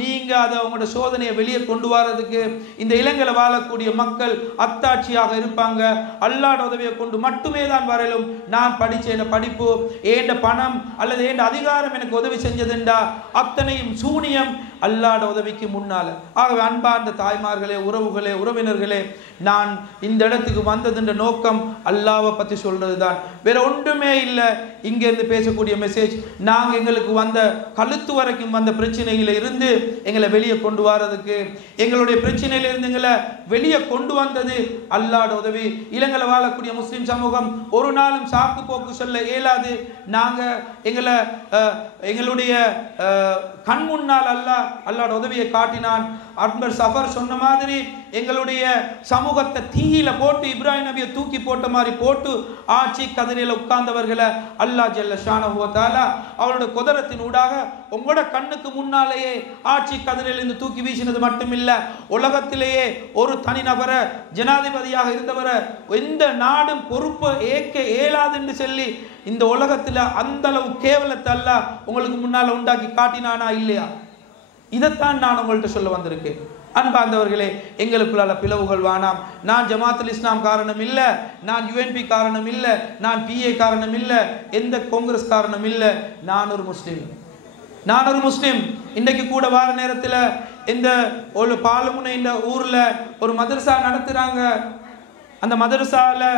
நீங்க அதை உங்களோட சோதனையை வெளியே கொண்டு வரதுக்கு இந்த இலங்கையில் வாழக்கூடிய மக்கள் அத்தாட்சியாக இருப்பாங்க. அல்லாஹ்வுடைய உதவியை கொண்டு மட்டுமே தான் வரலும். நான் படிச்ச படிப்பு, ஏண்ட பணம் அல்லது ஏண்ட அதிகாரம் எனக்கு உதவி செஞ்சதுண்டா அத்தனையும் சூனியம் அல்லாஹ்வுடைய உதவிக்கு முன்னால. ஆகவே அன்பார்ந்த தாய்மார்களே, உறவுகளே, உறவினர்களே, நான் இந்த இடத்துக்கு வந்ததுன்ற நோக்கம் அல்லாஹ்வை பற்றி சொல்றது தான், வேற ஒன்றுமே இல்லை. இங்கிருந்து பேசக்கூடிய மெசேஜ், நாங்கள் எங்களுக்கு வந்த கழுத்து வரைக்கும் வந்த பிரச்சனையில இருந்து எங்களை வெளியே கொண்டு வரதுக்கு, எங்களுடைய பிரச்சனையில இருந்து எங்களை வெளியே கொண்டு வந்தது அல்லாஹ்வுடைய உதவி. இலங்கையில் வாழக்கூடிய முஸ்லிம் சமூகம் ஒரு நாளும் சாக்கு போக்கு சொல்ல இயலாது. நாங்கள் எங்களுடைய கண் முன்னால் அல்லாஹ்வுடைய உதவியை காட்டினான். அக்பர் சஃபர் சொன்ன மாதிரி எங்களுடைய சமூகத்தை தீயில போட்டு இப்ராஹிம் நபியை தூக்கி போட்ட மாதிரி போட்டு ஆட்சி கதிரையில் உட்கார்ந்தவர்களை அல்லாஹ் ஜல்ல ஷானஹு வ தஆலா அவருடைய குதிரத்தின் ஊடாக உங்களோட கண்ணுக்கு முன்னாலேயே ஆட்சி கதிரையிலிருந்து தூக்கி வீசினது மட்டுமில்லை, உலகத்திலேயே ஒரு தனிநபரை ஜனாதிபதியாக இருந்தவரை எந்த நாடும் பொறுப்பை ஏற்க இயலாது என்று சொல்லி இந்த உலகத்தில் அந்த அளவு கேவலத்தை அல்லாஹ் உங்களுக்கு முன்னால் உண்டாக்கி காட்டினானா இல்லையா? இதைத்தான் நான் உங்கள்கிட்ட சொல்ல வந்திருக்கேன். அன்பார்ந்தவர்களே, எங்களுக்குள்ள பிளவுகள் வேணாம். நான் ஜமாத்துல் இஸ்லாம் காரணம் இல்லை, நான் யுஎன்பி காரணம் இல்லை, நான் பிஏ காரணம் இல்லை, எந்த காங்கிரஸ் காரணம் இல்லை. நான் ஒரு முஸ்லீம். நான் ஒரு முஸ்லீம். இன்றைக்கு கூட வார நேரத்தில் இந்த ஒரு பாலமுனை இந்த ஊரில் ஒரு மதரசா நடத்துகிறாங்க. அந்த மதரசாவில்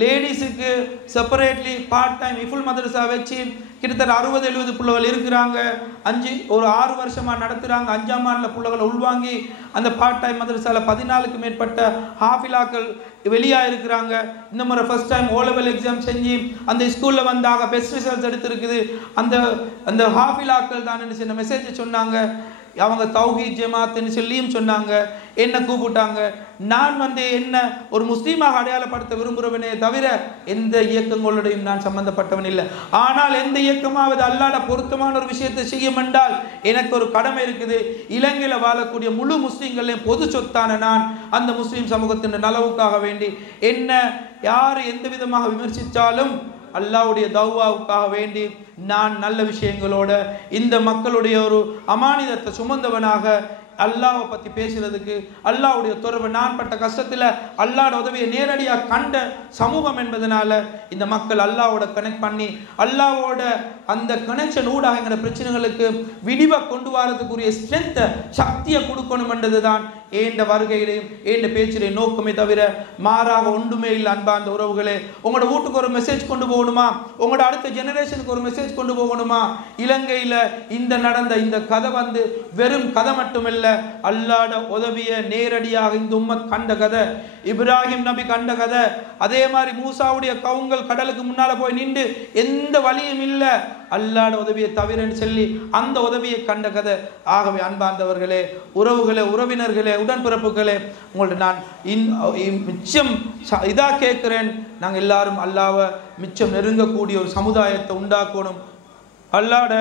லேடிஸுக்கு செப்பரேட்லி பார்ட் டைம் இஃபுல் மதரசா வச்சு கிட்டத்தட்ட 60-70 பிள்ளைகள் இருக்கிறாங்க. ஒரு 6 வருஷமாக நடத்துகிறாங்க. 5ஆம் ஆண்டில் பிள்ளைகளை உள்வாங்கி அந்த பார்ட் டைம் மதரசாவில் 14க்கு மேற்பட்ட ஹாஃபிலாக்கள் வெளியாக இருக்கிறாங்க. இந்த முறை first time O level exam செஞ்சு அந்த ஸ்கூலில் வந்தாங்க, பெஸ்ட் ரிசல்ட்ஸ் எடுத்திருக்குது. அந்த ஹாஃபிலாக்கள் தான் என்ன சின்ன மெசேஜை சொன்னாங்க. அவங்க தௌஹீத் ஜமாத்னு சொல்லியும் சொன்னாங்க. என்ன கூப்பிட்டாங்க. நான் என்ன ஒரு முஸ்லீமாக அடையாளப்படுத்த விரும்புகிறவனே தவிர எந்த இயக்கங்களோடையும் நான் சம்பந்தப்பட்டவன் இல்லை. ஆனால் எந்த இயக்கமாவது அல்லாஹ்வுடைய பொருத்தமான ஒரு விஷயத்தை செய்யும் என்றால் எனக்கு ஒரு கடமை இருக்குது. இலங்கையில் வாழக்கூடிய முழு முஸ்லீம்களையும் பொது சொத்தான நான் அந்த முஸ்லீம் சமூகத்தின் நலவுக்காக வேண்டி என்ன யார் எந்த விதமாக விமர்சித்தாலும் அல்லாஹ்வுடைய தௌவாவுக்காக வேண்டி நான் நல்ல விஷயங்களோட இந்த மக்களுடைய ஒரு அமானிதத்தை சுமந்தவனாக அல்லாஹ்வை பற்றி பேசுறதுக்கு, அல்லாஹ்வுடைய தொடர்பு, நான் பட்ட கஷ்டத்தில் அல்லாஹ்வோட உதவியை நேரடியாக கண்ட சமூகம் என்பதனால இந்த மக்கள் அல்லாஹ்வோட கனெக்ட் பண்ணி அல்லாஹ்வோட அந்த கனெக்ஷன் ஊடாக எங்களோட பிரச்சனைகளுக்கு விடிவை கொண்டு வரதுக்குரிய ஸ்ட்ரென்த்தை சக்தியை கொடுக்கணும் என்றது தான் ஏண்ட வருகையிலையும் ஏண்ட பேச்சிலையும் நோக்கமே தவிர மாறாக ஒன்றுமே இல்லை. அன்பார்ந்த உறவுகளே, உங்களோட வீட்டுக்கு ஒரு மெசேஜ் கொண்டு போகணுமா, உங்களோட அடுத்த ஜெனரேஷனுக்கு ஒரு மெசேஜ் கொண்டு போகணுமா? இலங்கையில் இந்த நடந்த இந்த கதை வெறும் கதை மட்டுமில்லை, அல்லாஹ்ட உதவிய நேரடியாக இந்த உம்மத் கண்ட கதை, இப்ராஹிம் நபி கண்ட கதை. அதே மாதிரி மூசாவுடைய கவுங்கள் கடலுக்கு முன்னால போய் நின்று எந்த வழியும் இல்லை அல்லாஹ்ட உதவியை தவிரன்னு சொல்லி அந்த உதவியை கண்ட கதை. ஆகவே அன்பார்ந்தவர்களே, உறவுகளே, உறவினர்களே, உடன்பிறப்புகளே, உங்கள்ட்ட நான் மிச்சம் இதாக கேட்குறேன். நாங்கள் எல்லாரும் அல்லாஹ்வை மிச்சம் நெருங்கக்கூடிய ஒரு சமுதாயத்தை உண்டாக்கணும். அல்லாஹ்ட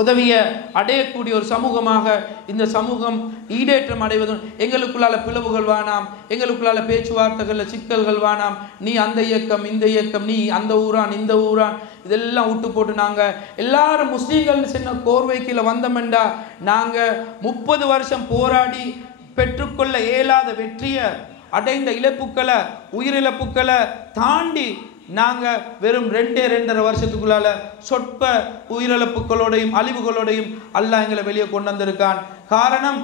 உதவியை அடையக்கூடிய ஒரு சமூகமாக இந்த சமூகம் ஈடேற்றம் அடைவதும், எங்களுக்குள்ளால பிளவுகள் வேணாம், எங்களுக்குள்ளால பேச்சுவார்த்தைகளில் சிக்கல்கள் வேணாம். நீ அந்த இயக்கம் இந்த இயக்கம், நீ அந்த ஊரான் இந்த ஊரான், இதெல்லாம் விட்டு போட்டு நாங்கள் எல்லாரும் முஸ்லீம்கள் சின்ன கோர்வைக்கில் வந்தோமெண்டா நாங்கள் 30 வருஷம் போராடி பெற்றுக்கொள்ள இயலாத வெற்றியை, அடைந்த இழப்புக்களை, உயிரிழப்புக்களை தாண்டி நாங்கள் வெறும் 2.5 வருஷத்துக்குள்ளால சொற்ப உயிரிழப்புகளோடையும் அழிவுகளோடையும் அல்லாஹ் எங்களை வெளியே கொண்டு வந்திருக்கான். காரணம்,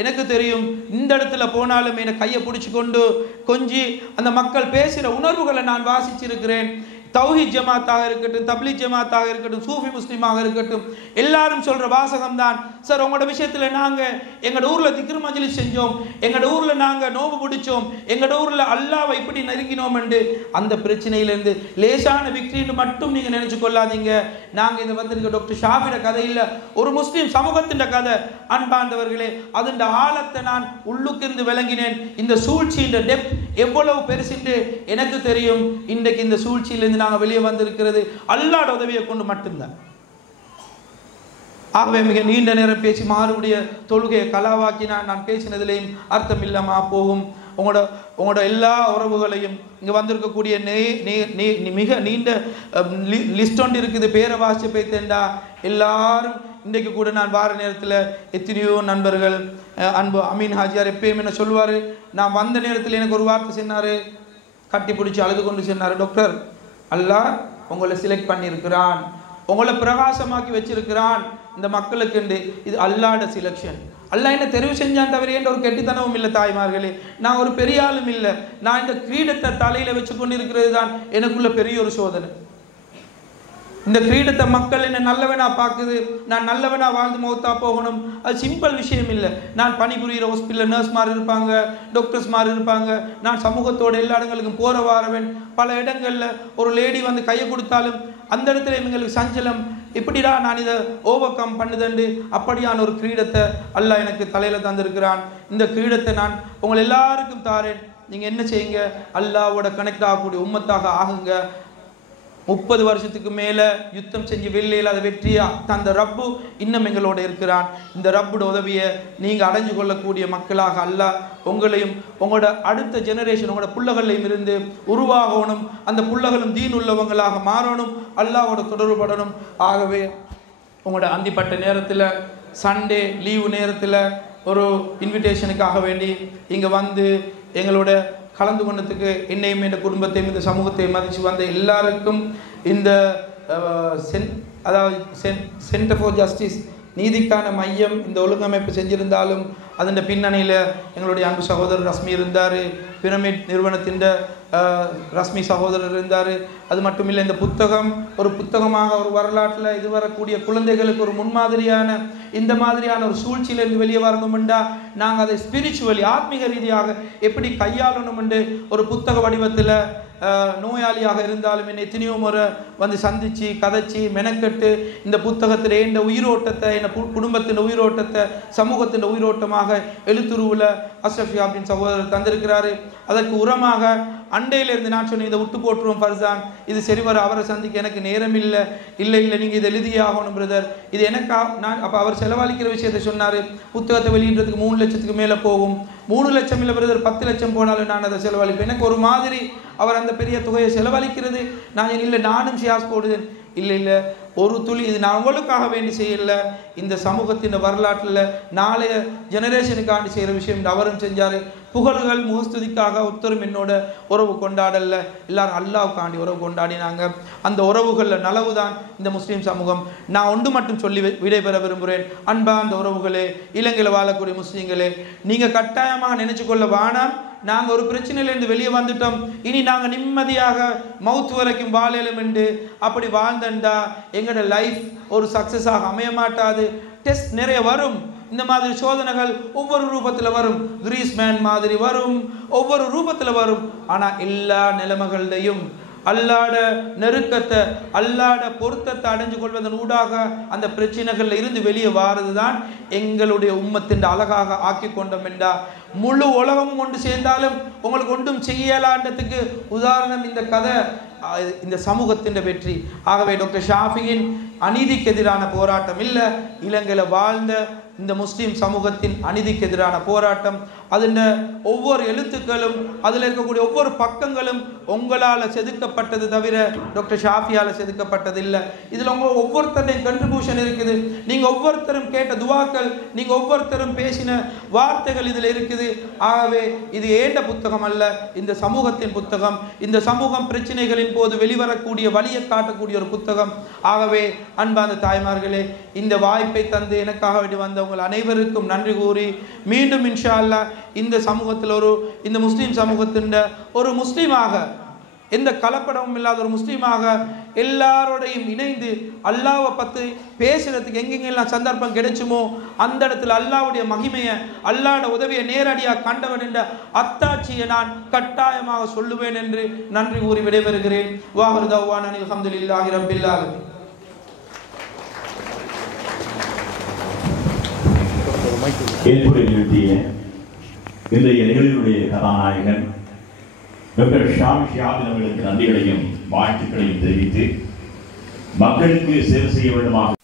எனக்கு தெரியும், இந்த இடத்துல போனாலும் என்னை கையை பிடிச்சி கொண்டு கொஞ்சி அந்த மக்கள் பேசுகிற உணர்வுகளை நான் வாசிச்சிருக்கிறேன். தௌஹீத் ஜமாத்தாக இருக்கட்டும், தப்லீக் ஜமாத்தாக இருக்கட்டும், சூஃபி முஸ்லீமாக இருக்கட்டும், எல்லாரும் சொல்கிற வாசகம் தான், சார் உங்களோட விஷயத்தில் நாங்கள் எங்களோட ஊரில் திக்ர் மஜ்லிஸ் செஞ்சோம், எங்களோட ஊரில் நாங்கள் நோம்பு பிடிச்சோம், எங்களோட ஊரில் அல்லாஹ்வை இப்படி நெருங்கினோம் என்று. அந்த பிரச்சனையிலேருந்து லேசான விக்ரின்னு மட்டும் நீங்கள் நினச்சி கொள்ளாதீங்க. நாங்கள் இந்த வந்திருக்க டாக்டர் ஷாஃபியோட கதை இல்லை, ஒரு முஸ்லீம் சமூகத்தின் கதை. அன்பார்ந்தவர்களே, அதன் ஆழத்தை நான் உள்ளுக்கிருந்து விளங்கினேன். இந்த சூழ்ச்சியின் டெப்த் எவ்வளவு பெருசிட்டு எனக்கு தெரியும். இன்றைக்கு இந்த சூழ்ச்சியிலிருந்து நாங்கள் வெளியே வந்திருக்கிறது அல்லாஹ்வுடைய உதவியை கொண்டு மட்டும்தான். ஆகவே மிக நீண்ட நேரம் பேசி மாறுடைய தொழுகையை கலாவாக்கி நான் பேசினதிலேயும் அர்த்தம் இல்லாமல் போகும். உங்களோட எல்லா உறவுகளையும் இங்கே வந்திருக்கக்கூடிய மிக நீண்ட லிஸ்ட் ஒன்று இருக்குது, பேரை வாசி பேத்தேண்டா எல்லாரும். இன்றைக்கு கூட நான் வார நேரத்தில் எத்தனையோ நண்பர்கள், அன்பு அமீன் ஹாஜியார் எப்பயும் என்ன சொல்லுவார், நான் வந்த நேரத்தில் எனக்கு ஒரு வார்த்தை சொன்னார், கட்டி பிடிச்சி அழுது கொண்டு சொன்னார், டாக்டர் அல்லாஹ் உங்களை செலக்ட் பண்ணியிருக்கிறான், உங்களை பிரகாசமாக்கி வச்சிருக்கிறான் இந்த மக்களுக்கு. இது அல்லாஹ்ட செலக்ஷன். அல்லாஹ் என்ன தெரிவு செஞ்சான் தவிர என்ற ஒரு கெட்டித்தனமும் இல்லை தாய்மார்களே. நான் ஒரு பெரிய ஆளும் இல்லை. நான் இந்த கிரீடத்தை தலையில் வச்சு கொண்டு இருக்கிறது தான் எனக்குள்ள பெரிய ஒரு சோதனை. இந்த கிரீடத்தை மக்கள் என்ன நல்லவனா பார்க்குது, நான் நல்லவனா வாழ்ந்து மௌத்தா போகணும், அது சிம்பிள் விஷயம் இல்லை. நான் பணிபுரிகிற ஹாஸ்பிட்டலில் நர்ஸ் மாதிரி இருப்பாங்க, டாக்டர்ஸ் மாதிரி இருப்பாங்க. நான் சமூகத்தோட எல்லா இடங்களுக்கும் போகிற வாரவன். பல இடங்களில் ஒரு லேடி வந்து கையை கொடுத்தாலும் அந்த இடத்துல எங்களுக்கு சஞ்சலம், இப்படிடா நான் இதை ஓவர் கம் பண்ணுதண்டு. அப்படியான ஒரு கிரீடத்தை அல்லாஹ் எனக்கு தலையில் தந்திருக்கிறான். இந்த கிரீடத்தை நான் உங்களை எல்லாருக்கும் தாரேன். நீங்கள் என்ன செய்யுங்க, அல்லாஹ்வோட கனெக்ட் ஆகக்கூடிய உம்மத்தாக ஆகுங்க. 30 வருஷத்துக்கு மேலே யுத்தம் செஞ்சு வெளியில் அதை வெற்றியா தந்த ரப்பு இன்னும் எங்களோட இருக்கிறான். இந்த ரப்போட உதவியை நீங்கள் அடைஞ்சு கொள்ளக்கூடிய மக்களாக அல்லாஹ் உங்களையும் உங்களோட அடுத்த ஜெனரேஷன் உங்களோட புள்ளகளையும் இருந்து உருவாகணும். அந்த புள்ளகளும் தீன் உள்ளவங்களாக மாறணும், அல்லாஹ்வோட தொடர்புபடணும். ஆகவே உங்களோட அந்திப்பட்ட நேரத்தில், சண்டே லீவு நேரத்தில் ஒரு இன்விடேஷனுக்காக வேண்டி இங்கே வந்து எங்களோட கலந்து கொண்டதுக்கு என்னையும் இந்த குடும்பத்தையும் இந்த சமூகத்தையும் மதித்து வந்த எல்லாருக்கும் இந்த அதாவது சென்டர் ஃபார் ஜஸ்டிஸ் நீதிக்கான மையம் இந்த ஒழுங்கமைப்பு செஞ்சிருந்தாலும் அதன் பின்னணியில் எங்களுடைய அன்பு சகோதரர் ரஸ்மி இருந்தார், பிரமிட் நிறுவனத்தின் ரஸ்மி சகோதரர் இருந்தார். அது மட்டும் இல்லை, இந்த புத்தகம் ஒரு புத்தகமாக ஒரு வரலாற்றில் இது வரக்கூடிய குழந்தைகளுக்கு ஒரு முன்மாதிரியான இந்த மாதிரியான ஒரு சூழ்ச்சியிலிருந்து வெளியே வரணுமெண்டா நாங்கள் அதை ஸ்பிரிச்சுவலி ஆத்மீக ரீதியாக எப்படி கையாளணுமென்று ஒரு புத்தக வடிவத்தில் நோயாளியாக இருந்தாலும் என்னை எத்தனையோ முறை வந்து சந்தித்து கதைச்சி மெனக்கெட்டு இந்த புத்தகத்தில் எந்த உயிரோட்டத்தை என்ன குடும்பத்தின் உயிரோட்டத்தை சமூகத்தின் உயிரோட்டமாக எழுத்துருவில் அஷ்ரஃப் யாபின் சகோதரர் தந்திருக்கிறாரு. அதற்கு உரமாக அண்டையிலிருந்து நான் சொன்னேன், இதை விட்டு போட்டுருவோம் ஃபர்சான், இது சரி வர அவரை சந்திக்க எனக்கு நேரம் இல்லை நீங்கள் இதை எழுதியே ஆகணும் பிரதர், இது எனக்கு நான் அப்போ அவர் செலவழிக்கிற விஷயத்தை சொன்னார். புத்தகத்தை வெளியிடுறதுக்கு 3 லட்சத்துக்கு மேலே போகும். 3 லட்சம் இல்லை பிரதர், 10 லட்சம் போனாலும் நான் அதை செலவழிப்பேன். எனக்கு ஒரு மாதிரி அவர் அந்த பெரிய தொகையை செலவழிக்கிறது. நான் இல்லை நானும் ஷியாஸ் போடுதேன், இல்லை ஒரு துளி இது நான் உங்களுக்காக வேண்டி செய்யலை, இந்த சமூகத்தின் வரலாற்றில் நாளைய ஜெனரேஷனுக்காண்டி செய்கிற விஷயம் அவரும் செஞ்சார். புகழ்கள் முகஸ்துதிக்காக ஒருத்தரும் என்னோட உறவு கொண்டாடல, எல்லாரும் அல்லாவுக்காண்டி உறவு கொண்டாடினாங்க. அந்த உறவுகளில் நலவு தான் இந்த முஸ்லீம் சமூகம். நான் ஒன்று மட்டும் சொல்லி விடைபெற விரும்புகிறேன். அன்பா அந்த உறவுகளே, இலங்கையில் வாழக்கூடிய முஸ்லீம்களே, நீங்கள் கட்டாயமாக நினைச்சு கொள்ள வேணாம் நாங்கள் ஒரு பிரச்சனையிலேருந்து வெளியே வந்துட்டோம், இனி நாங்கள் நிம்மதியாக மவுத் வரைக்கும் வாழலும் என்று அப்படி வாழ்ந்தண்டா எங்களோட லைஃப் ஒரு சக்ஸஸாக அமைய மாட்டாது. டெஸ்ட் நிறைய வரும், இந்த மாதிரி சோதனைகள் ஒவ்வொரு ரூபத்தில் வரும், கிரீஸ்மேன் மாதிரி வரும், ஒவ்வொரு ரூபத்தில் வரும். ஆனால் எல்லா நிலைமைகளையும் அல்லாட நெருக்கத்தை அல்லாட பொருத்தத்தை அடைஞ்சு கொள்வதன் ஊடாக அந்த பிரச்சனைகள்ல இருந்து வெளியே வாரது தான் எங்களுடைய உம்மத்தின் அழகாக ஆக்கி கொண்டோம் என்றா முழு உலகமும் ஒன்று சேர்ந்தாலும் உங்களுக்கு ஒன்றும் செய்யலான்றதுக்கு உதாரணம் இந்த கதை, இந்த சமூகத்தின் வெற்றி. ஆகவே டாக்டர் ஷாஃபியின் அநீதிக்கு எதிரான போராட்டம் இல்லை, இலங்கையில் வாழ்ந்த இந்த முஸ்லீம் சமூகத்தின் அநீதிக்கு எதிரான போராட்டம். அதில் ஒவ்வொரு எழுத்துக்களும் அதில் இருக்கக்கூடிய ஒவ்வொரு பக்கங்களும் உங்களால் செதுக்கப்பட்டது தவிர டாக்டர் ஷாஃபியால் செதுக்கப்பட்டது இல்லை. இதில் உங்கள் ஒவ்வொருத்தரையும் கண்ட்ரிபியூஷன் இருக்குது. நீங்கள் ஒவ்வொருத்தரும் கேட்ட துவாக்கள், நீங்கள் ஒவ்வொருத்தரும் பேசின வார்த்தைகள் இதில் இருக்குது. ஆகவே இது ஏண்ட புத்தகம் அல்ல, இந்த சமூகத்தின் புத்தகம். இந்த சமூகம் பிரச்சனைகளின் போது வெளிவரக்கூடிய வழியை காட்டக்கூடிய ஒரு புத்தகம். ஆகவே அன்பான தாய்மார்களே, இந்த வாய்ப்பை தந்து எனக்காக வேண்டி வந்தவங்கள் அனைவருக்கும் நன்றி கூறி மீண்டும் இன்ஷா அல்லாஹ் இந்த சமூகத்தில் இந்த முஸ்லீம் சமூகத்தின் ஒரு முஸ்லீமாக, எந்த கலப்படமும் இல்லாத ஒரு முஸ்லீமாக எல்லாரோடையும் இணைந்து அல்லாவை பற்றி பேசுறதுக்கு எங்கெங்கெல்லாம் சந்தர்ப்பம் கிடைச்சுமோ அந்த இடத்துல அல்லாவுடைய மகிமையை அல்லாட உதவியை நேரடியாக கண்டவன் என்ற அத்தாட்சியை நான் கட்டாயமாக சொல்லுவேன் என்று நன்றி கூறி விடைபெறுகிறேன். வாஹிரு தஅவானா அல்ஹம்துலில்லாஹி ரப்பில் ஆலமீன். ஏற்புரை நிறுத்திய இன்றைய நிகழ்வுடைய கதாநாயகன் டாக்டர் ஷாஃபி அவர்களுக்கு நன்றிகளையும் வாழ்த்துக்களையும் தெரிவித்து மக்களுக்கு சேவை செய்ய வேண்டுமாக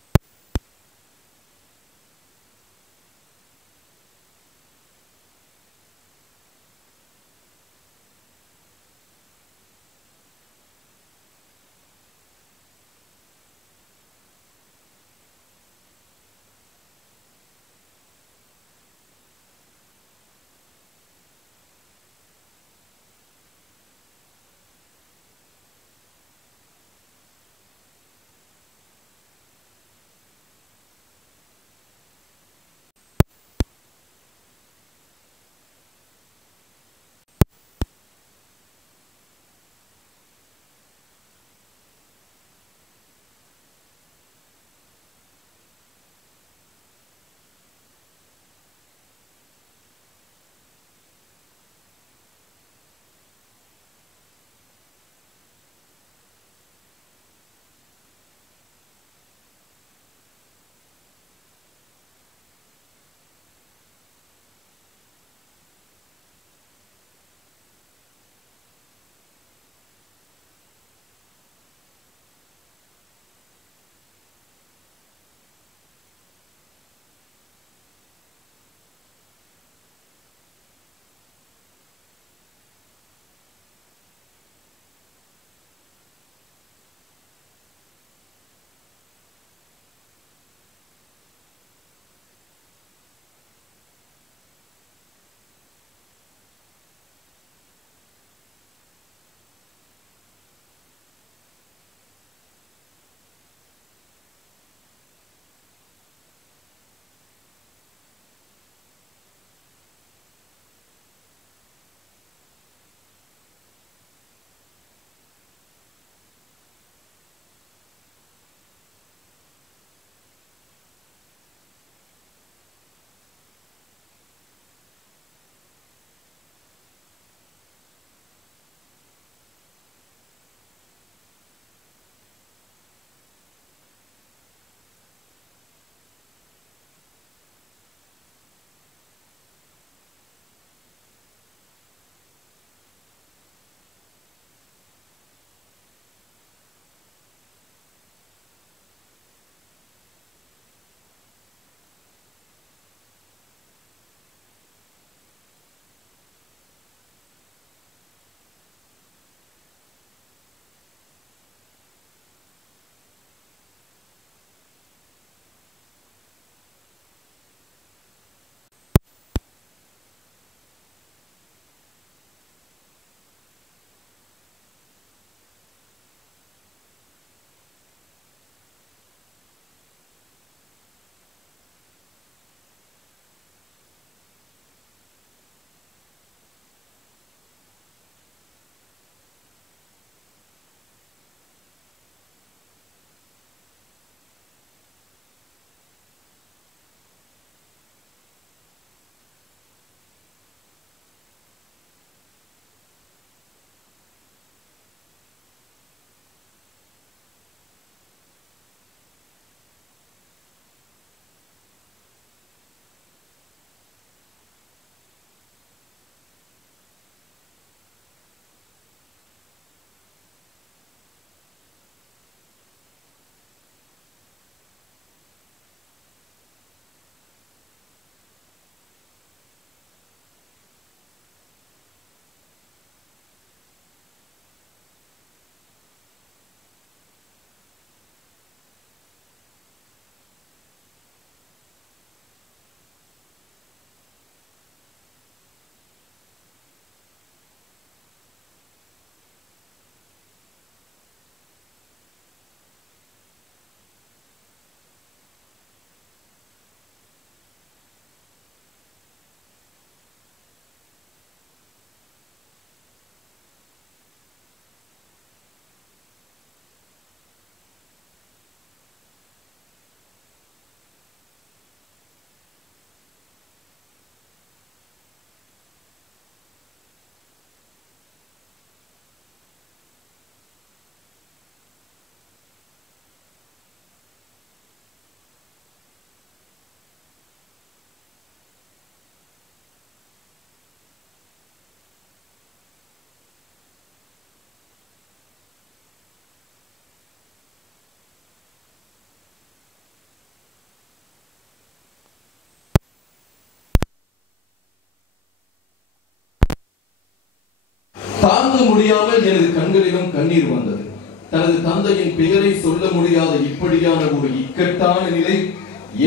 தாங்க முடியாமல் எனது கண்களிலும் கண்ணீர் வந்தது. தனது தந்தையின் பெயரை சொல்ல முடியாத இப்படியான ஒரு இக்கட்டான நிலை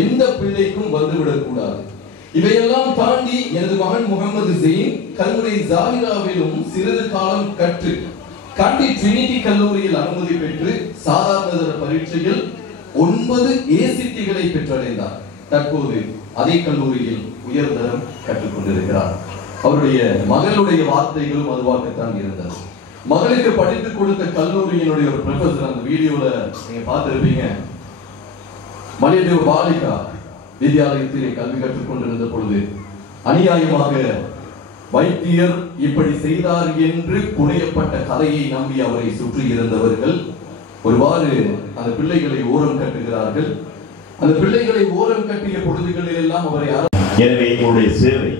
எந்த பிள்ளைக்கும் வந்துவிடக் கூடாது. இவையெல்லாம் தாண்டி எனது மகன் முகமது ஜெயின் கல்லூரி ஜாகிராவிலும் சிறிது காலம் கற்று காண்டி ட்ரினிட்டி கல்லூரியில் அனுமதி பெற்று சாதாரண பரீட்சையில் 9 ஏசிடிகளை பெற்றடைந்தார். தற்போது அதே கல்லூரியில் உயர்தரம் கற்றுக்கொண்டிருக்கிறார். அவருடைய மகளுடைய வார்த்தைகளும் அதுவாகத்தான் இருந்தது. மகளுக்கு படித்து கொடுத்த கல்லூரியினுடைய ஒரு ப்ரொஃபசர், அந்த வீடியோல நீங்க பார்த்திருப்பீங்க, மலையதேவ பாலிகா வித்யாலயத்திலே கல்வி கற்றுக் கொண்டிருந்த பொழுது அநியாயமாக வைத்தியர் இப்படி செய்தார் என்று புனையப்பட்ட கதையை நம்பி அவரை சுற்றி இருந்தவர்கள் ஒருவாறு அந்த பிள்ளைகளை ஓரம் கட்டுகிறார்கள். அந்த பிள்ளைகளை ஓரம் கட்டிய பொழுதுகளில் எல்லாம் அவரை எனவே உங்களுடைய சேவை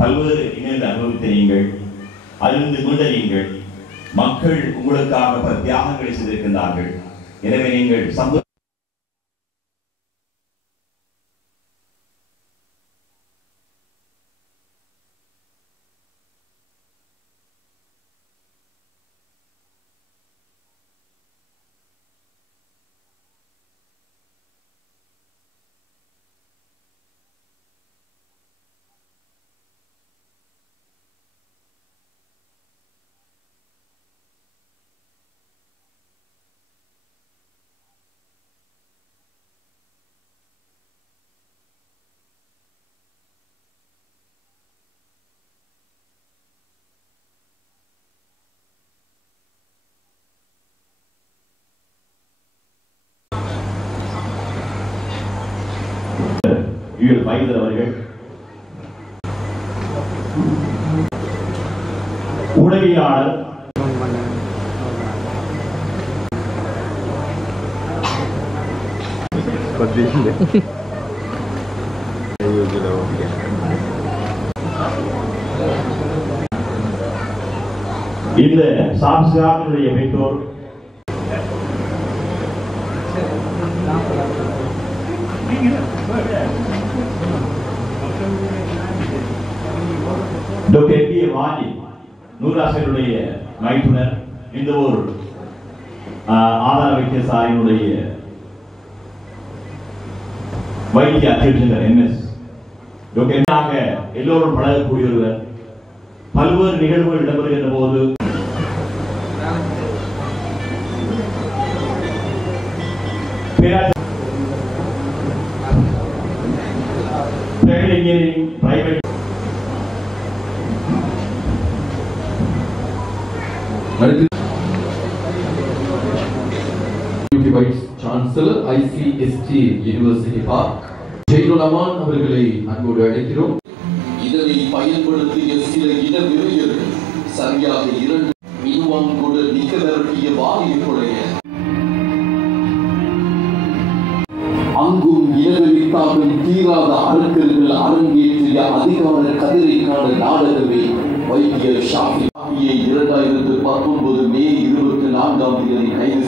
பல்வேறு இணைந்து அனுபவித்த நீங்கள், அறிந்து கொண்ட நீங்கள், மக்கள் உங்களுக்காக பல தியாகங்களை செய்திருக்கின்றார்கள். எனவே நீங்கள் சமூக வைத்தர் அவர்கள் உடவியாளர் இந்த சாப்சியாவினுடைய பெற்றோர் டாக்டர் எ.பி. வாணி நூராசனுடைய மைத்துனர், இந்த ஒரு ஆதார வைத்தியசாலையினுடைய வைத்திய அத்தியட்சகர் எம்எஸ் டாக்டர் எல்லோரும் பழகக்கூடியவர். பல்வேறு நிகழ்வுகள் இடம்பெறுகின்ற போது private vice chancellor ICST university park Zainul Aman அவர்களை அன்போடு அழைக்கிறோம். இதனை பயன்படுத்திய சில இனவெறியர்கள் சரியாக 2 மினுவாங்கோடு நிகழ்த்திய வாரியுடைய அங்கும் இனவெறித்தாலும் தீராத அரக்கர்கள் அரங்கேற்றிய அதிகார கதிரைக்கான நாடகமே வைத்தியர் ஷாஃபி. 2019 மே 24ஆம் தேதி கைது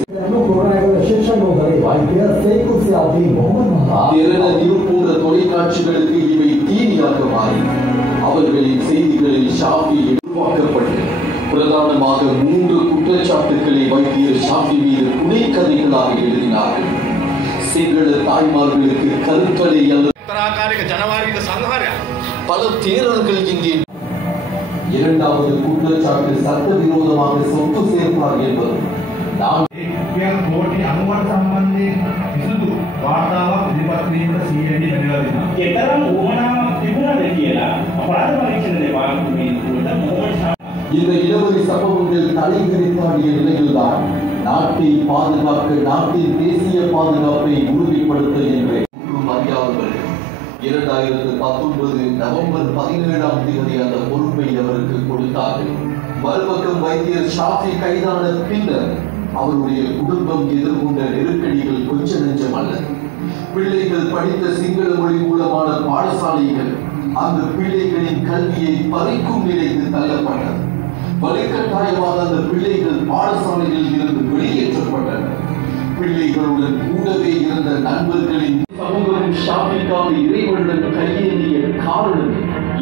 தொலைக்காட்சிகளுக்கு இவை தீனியாக மாறி அவர்களின் செய்திகளில் ஷாஃபி உருவாக்கப்பட்டு பிரதானமாக 3 குற்றச்சாட்டுக்களை வைத்தியர் ஷாஃபி மீது புனைக்கதைகளாக எழுதினார்கள். சிங்கள தாய்மார்களுக்கு கருத்தடை பல தேரர்கள் இங்கே. இரண்டாவது குற்றச்சாட்டு சட்டவிரோதமாக சொத்து சேர்ப்பார் என்பது. இந்த இளவரி சம்பவங்கள் தலைவிரித்தாடிய நிலையில்தான் நாட்டை பாதுகாக்க, நாட்டின் தேசிய பாதுகாப்பை உறுதிப்படுத்த என்று அறியாதவர்கள் 2019 நவம்பர் 17ஆம் தேதி அந்த பொறுப்பை அவருக்கு கொடுத்தார்கள். மறுபக்கம் வைத்தியர் ஷாஃபி கைதான பின்னர் அவருடைய குடும்பம் எதிர்கொண்ட நெருக்கடிகள் கொஞ்ச நெஞ்சம் அல்ல. பிள்ளைகள் படித்த சிங்கள மொழி மூலமான பாடசாலைகள் அந்த பிள்ளைகளின் கல்வியை பறிக்கும் நிலைக்கு தள்ளப்பட்டது. வலுக்கட்டாயமாக அந்த பிள்ளைகள் பாடசாலைகளில் இருந்து வெளியேற்றப்பட்டனர். பிள்ளைகளுடன் கூடவே இருந்த நண்பர்களின் சமூகம் ஷாஃபிக்காக இறைவனுடன் கையேந்திய காரணம்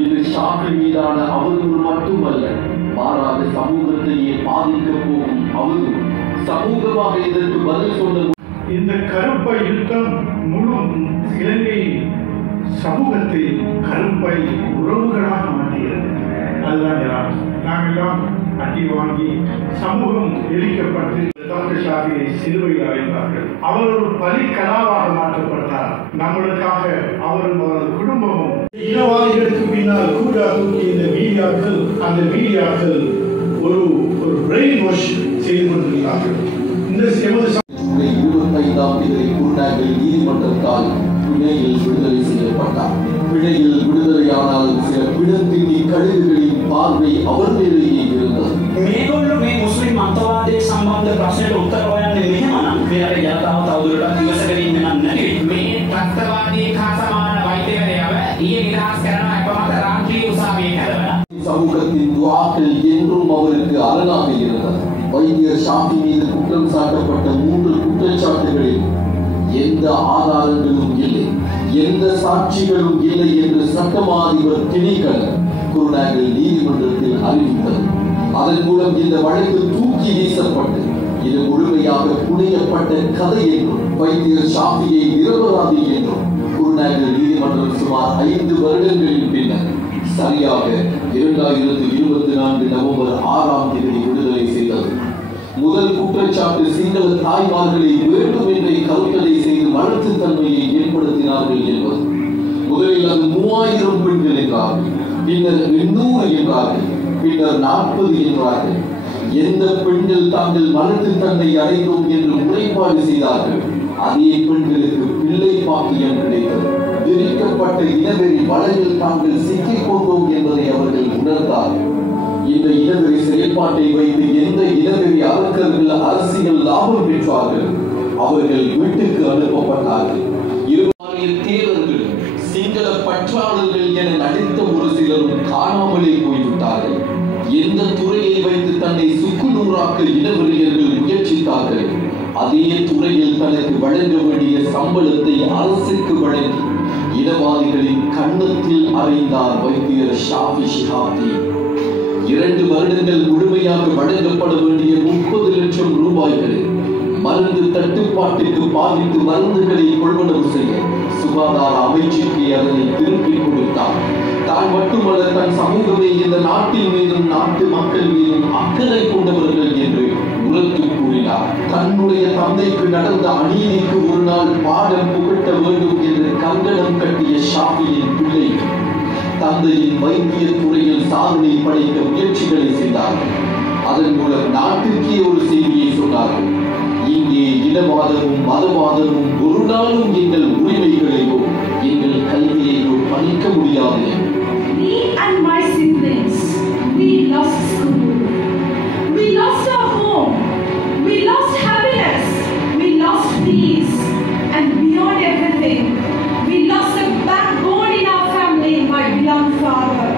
இது ஷாஃபி மீதான அவதூறு மட்டுமல்ல, மாறாக அது சமூகத்தையே பாதிக்க போகும் அவரும் சமூகமாக இதற்கு பதில் சொல்ல. இந்த கருப்பை யுத்தம் முழு இலங்கை சமூகத்தை கருப்பை உறவுகளாக மாற்றுகிறது. அதுதான் யதார்த்தம். நாமெல்லாம் அடி வாங்கி சமூகம் எரிக்கப்பட்டு டாக்டர் ஷாஃபியை சிலுவையில் அறைந்தார்கள். அவர் ஒரு பலிக்கலாவாக மாற்றப்பட்டார். நம்மளுக்காக அவரும் அவரது குடும்பமும். இனவாதிகளுக்கு பின்னால் கூட தூக்கி இந்த மீடியாக்கள், அந்த மீடியாக்கள் ஒரு பிரெயின் வாஷ் செய்து கொண்டிருக்கிறார்கள். இந்த 25ஆம் தேதி குருநாகல் நீதிமன்றத்தால் பிணையில் விடுதலை செய்யப்பட்டார். பிணையில் விடுதலையானால் சில பிணத்தினி கழுகுகளின் பார்வை அவர் மேலேயே இருந்தது. මේගොල්ලෝ මේ මුස්ලිම් අන්තවාදයේ සම්බන්ධ ප්‍රශ්නයට උත්තර හොයන්නේ මෙහෙම නම් මෙයාට ජනතාව තවදුරටත් විමසගෙන ඉන්න නම් නැති. මේ ත්‍රස්තවාදී හා සමාන වෛද්‍යවරයව ඊයේ නිදහස් කරන අපමණ රාජ්‍ය උසාවියේ කරවලා சமூகத்தின் துஆக்கள் என்றும் அவருக்கு அரணாக இருந்தது. வைத்தியர் ஷாஃபி மீது குற்றம் சாட்டப்பட்ட 3 குற்றச்சாட்டுகளில் எந்த ஆதாரங்களும் இல்லை, எந்த சாட்சிகளும் இல்லை என்று சட்டமா அதிபர் திணைக்களம் குருநாகல் நீதிமன்றத்தில் அறிவித்தது. அதன் மூலம் இந்த வழக்கு தூக்கி வீசப்பட்டு இது முழுமையாக புனையப்பட்ட கதை என்றும் வைத்தியர் ஷாஃபியை நிரபராதி என்றும் குருநாகல் நீதிமன்றம் சுமார் 5 வருடங்களின் பின்னர் சரியாக 2024 நவம்பர் 6ஆம் தேதி விடுதலை செய்தது. முதல் குற்றச்சாட்டு சிங்கள தாய்மார்களை வேண்டும் என்றே கருத்தடை செய்து வளர்த்து தன்மையை ஏற்படுத்தினார்கள் என்பது. முதலில் அது 3000 பெண்கள் என்றார்கள், பின்னர் 800 என்றார்கள், பின்னர் 40 என்றார்கள். எந்த பெண்கள் தாங்கள் வளர்த்து தன்னை அடைந்தோம் என்று முறைப்பாடு செய்தார்கள், அதே பெண்களுக்கு பிள்ளை பாக்கியம் கிடைத்தது. விரிக்கப்பட்ட இனவெறி வலையில் தாங்கள் சிக்கிக் கொண்டோம் என்பதை அவர்கள் உணர்ந்தார்கள். இந்த இனவெறி செயல்பாட்டை வைத்து எந்த இனவெறி அரக்கர்கள் அரசியல் லாபம் பெற்றார்கள் அவர்கள் வீட்டுக்கு அனுப்பப்பட்டார்கள். தேவர்கள் சிங்கள பற்றாளர்கள் என நடித்த ஒரு சிலரும் காணாமலே போய்விட்டார்கள். எந்த துறையை வைத்து தன்னை சுக்குநூறாக்க இனவெறியர்கள் முயற்சித்தார்கள், அதே துறையில் தனக்கு வழங்க வேண்டிய சம்பளத்தை அரசுக்கு வழங்கி இனவாதிகளின் கன்னத்தில் அறைந்தார் வைத்தியர் ஷாஃபி ஷிஹாப்தீன். 2 வருடங்கள் முழுமையாக வழங்கப்பட வேண்டிய 30 லட்சம் ரூபாய்களை மருந்து தட்டுப்பாட்டுக்கு பாதித்து மருந்துகளை கொள்வனவு செய்ய சுகாதார அமைச்சுக்கு அதனை திருப்பிக் கொடுத்தார். தான் மட்டுமல்ல, தன் சமூகமே இந்த நாட்டின் மீதும் நாட்டு மக்கள் மீதும் அக்கறை கொண்டவர்கள் என்று உரத்து கூறினார். தன்னுடைய தந்தைக்கு நடந்த அநீதிக்கு ஒரு நாள் பாடம் புகட்ட வேண்டும் என்று கங்கணம் கட்டிய ஷாஃபியின் பிள்ளை தந்தையின் வைத்திய துறையில் சாதனை படைக்க முயற்சிகளை செய்தார்கள். அதன் மூலம் நாட்டுக்கே ஒரு செய்தியை சொன்னார்கள். இங்கே இனவாதமும் மதவாதமும் ஒரு நாளும் எங்கள் உரிமைகளையோ எங்கள் கல்வியையோ பணிக்க முடியாது. Me and my siblings, we lost school. We lost our home. We lost happiness. We lost peace. And beyond everything, we lost a backbone in our family, my beloved father.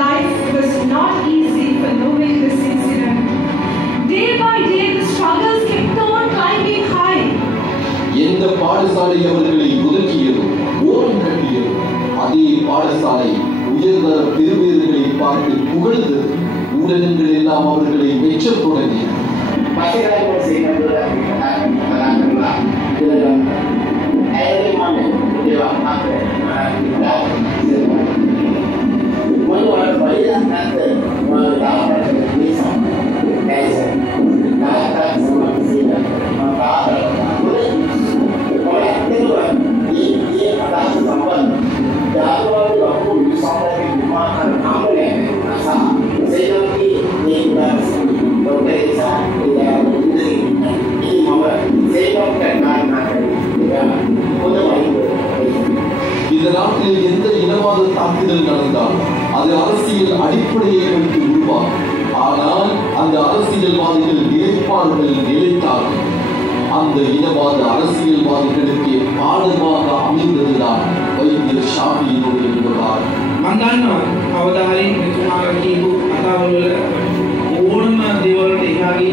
Life was not easy following this incident. Day by day, the struggles kept on climbing high. எந்த பாடசாலை அவர்களை ஒதுக்கியதோ, ஓரம் கட்டியதோ, அதே பாடசாலை உயர்தர பெருவேறுகளை பார்த்து புகழ்ந்தது. ஊடகங்கள் எல்லாம் அவர்களை மெச்சத் தொடங்கின. இந்த நாட்டில் எந்த இனவாத தாக்குதல் நடந்தாலும் அது அரசியல் அடிப்படையை வைத்து உருவாகும். ஆனால் அந்த அரசியல்வாதிகள் நிலைப்பாடுகள் நிலைத்தார்கள். அந்த இனவாத அரசியல்வாதிகளுக்கு பாடமாக அமைந்ததுதான் வைத்தியர் ஷாஃபியினுடைய விவகாரம். මන්දන්නවා අවදාහරින් මෙතුමාලා කියපු කතාවල ඕනම දේවල්ට එහා ගිය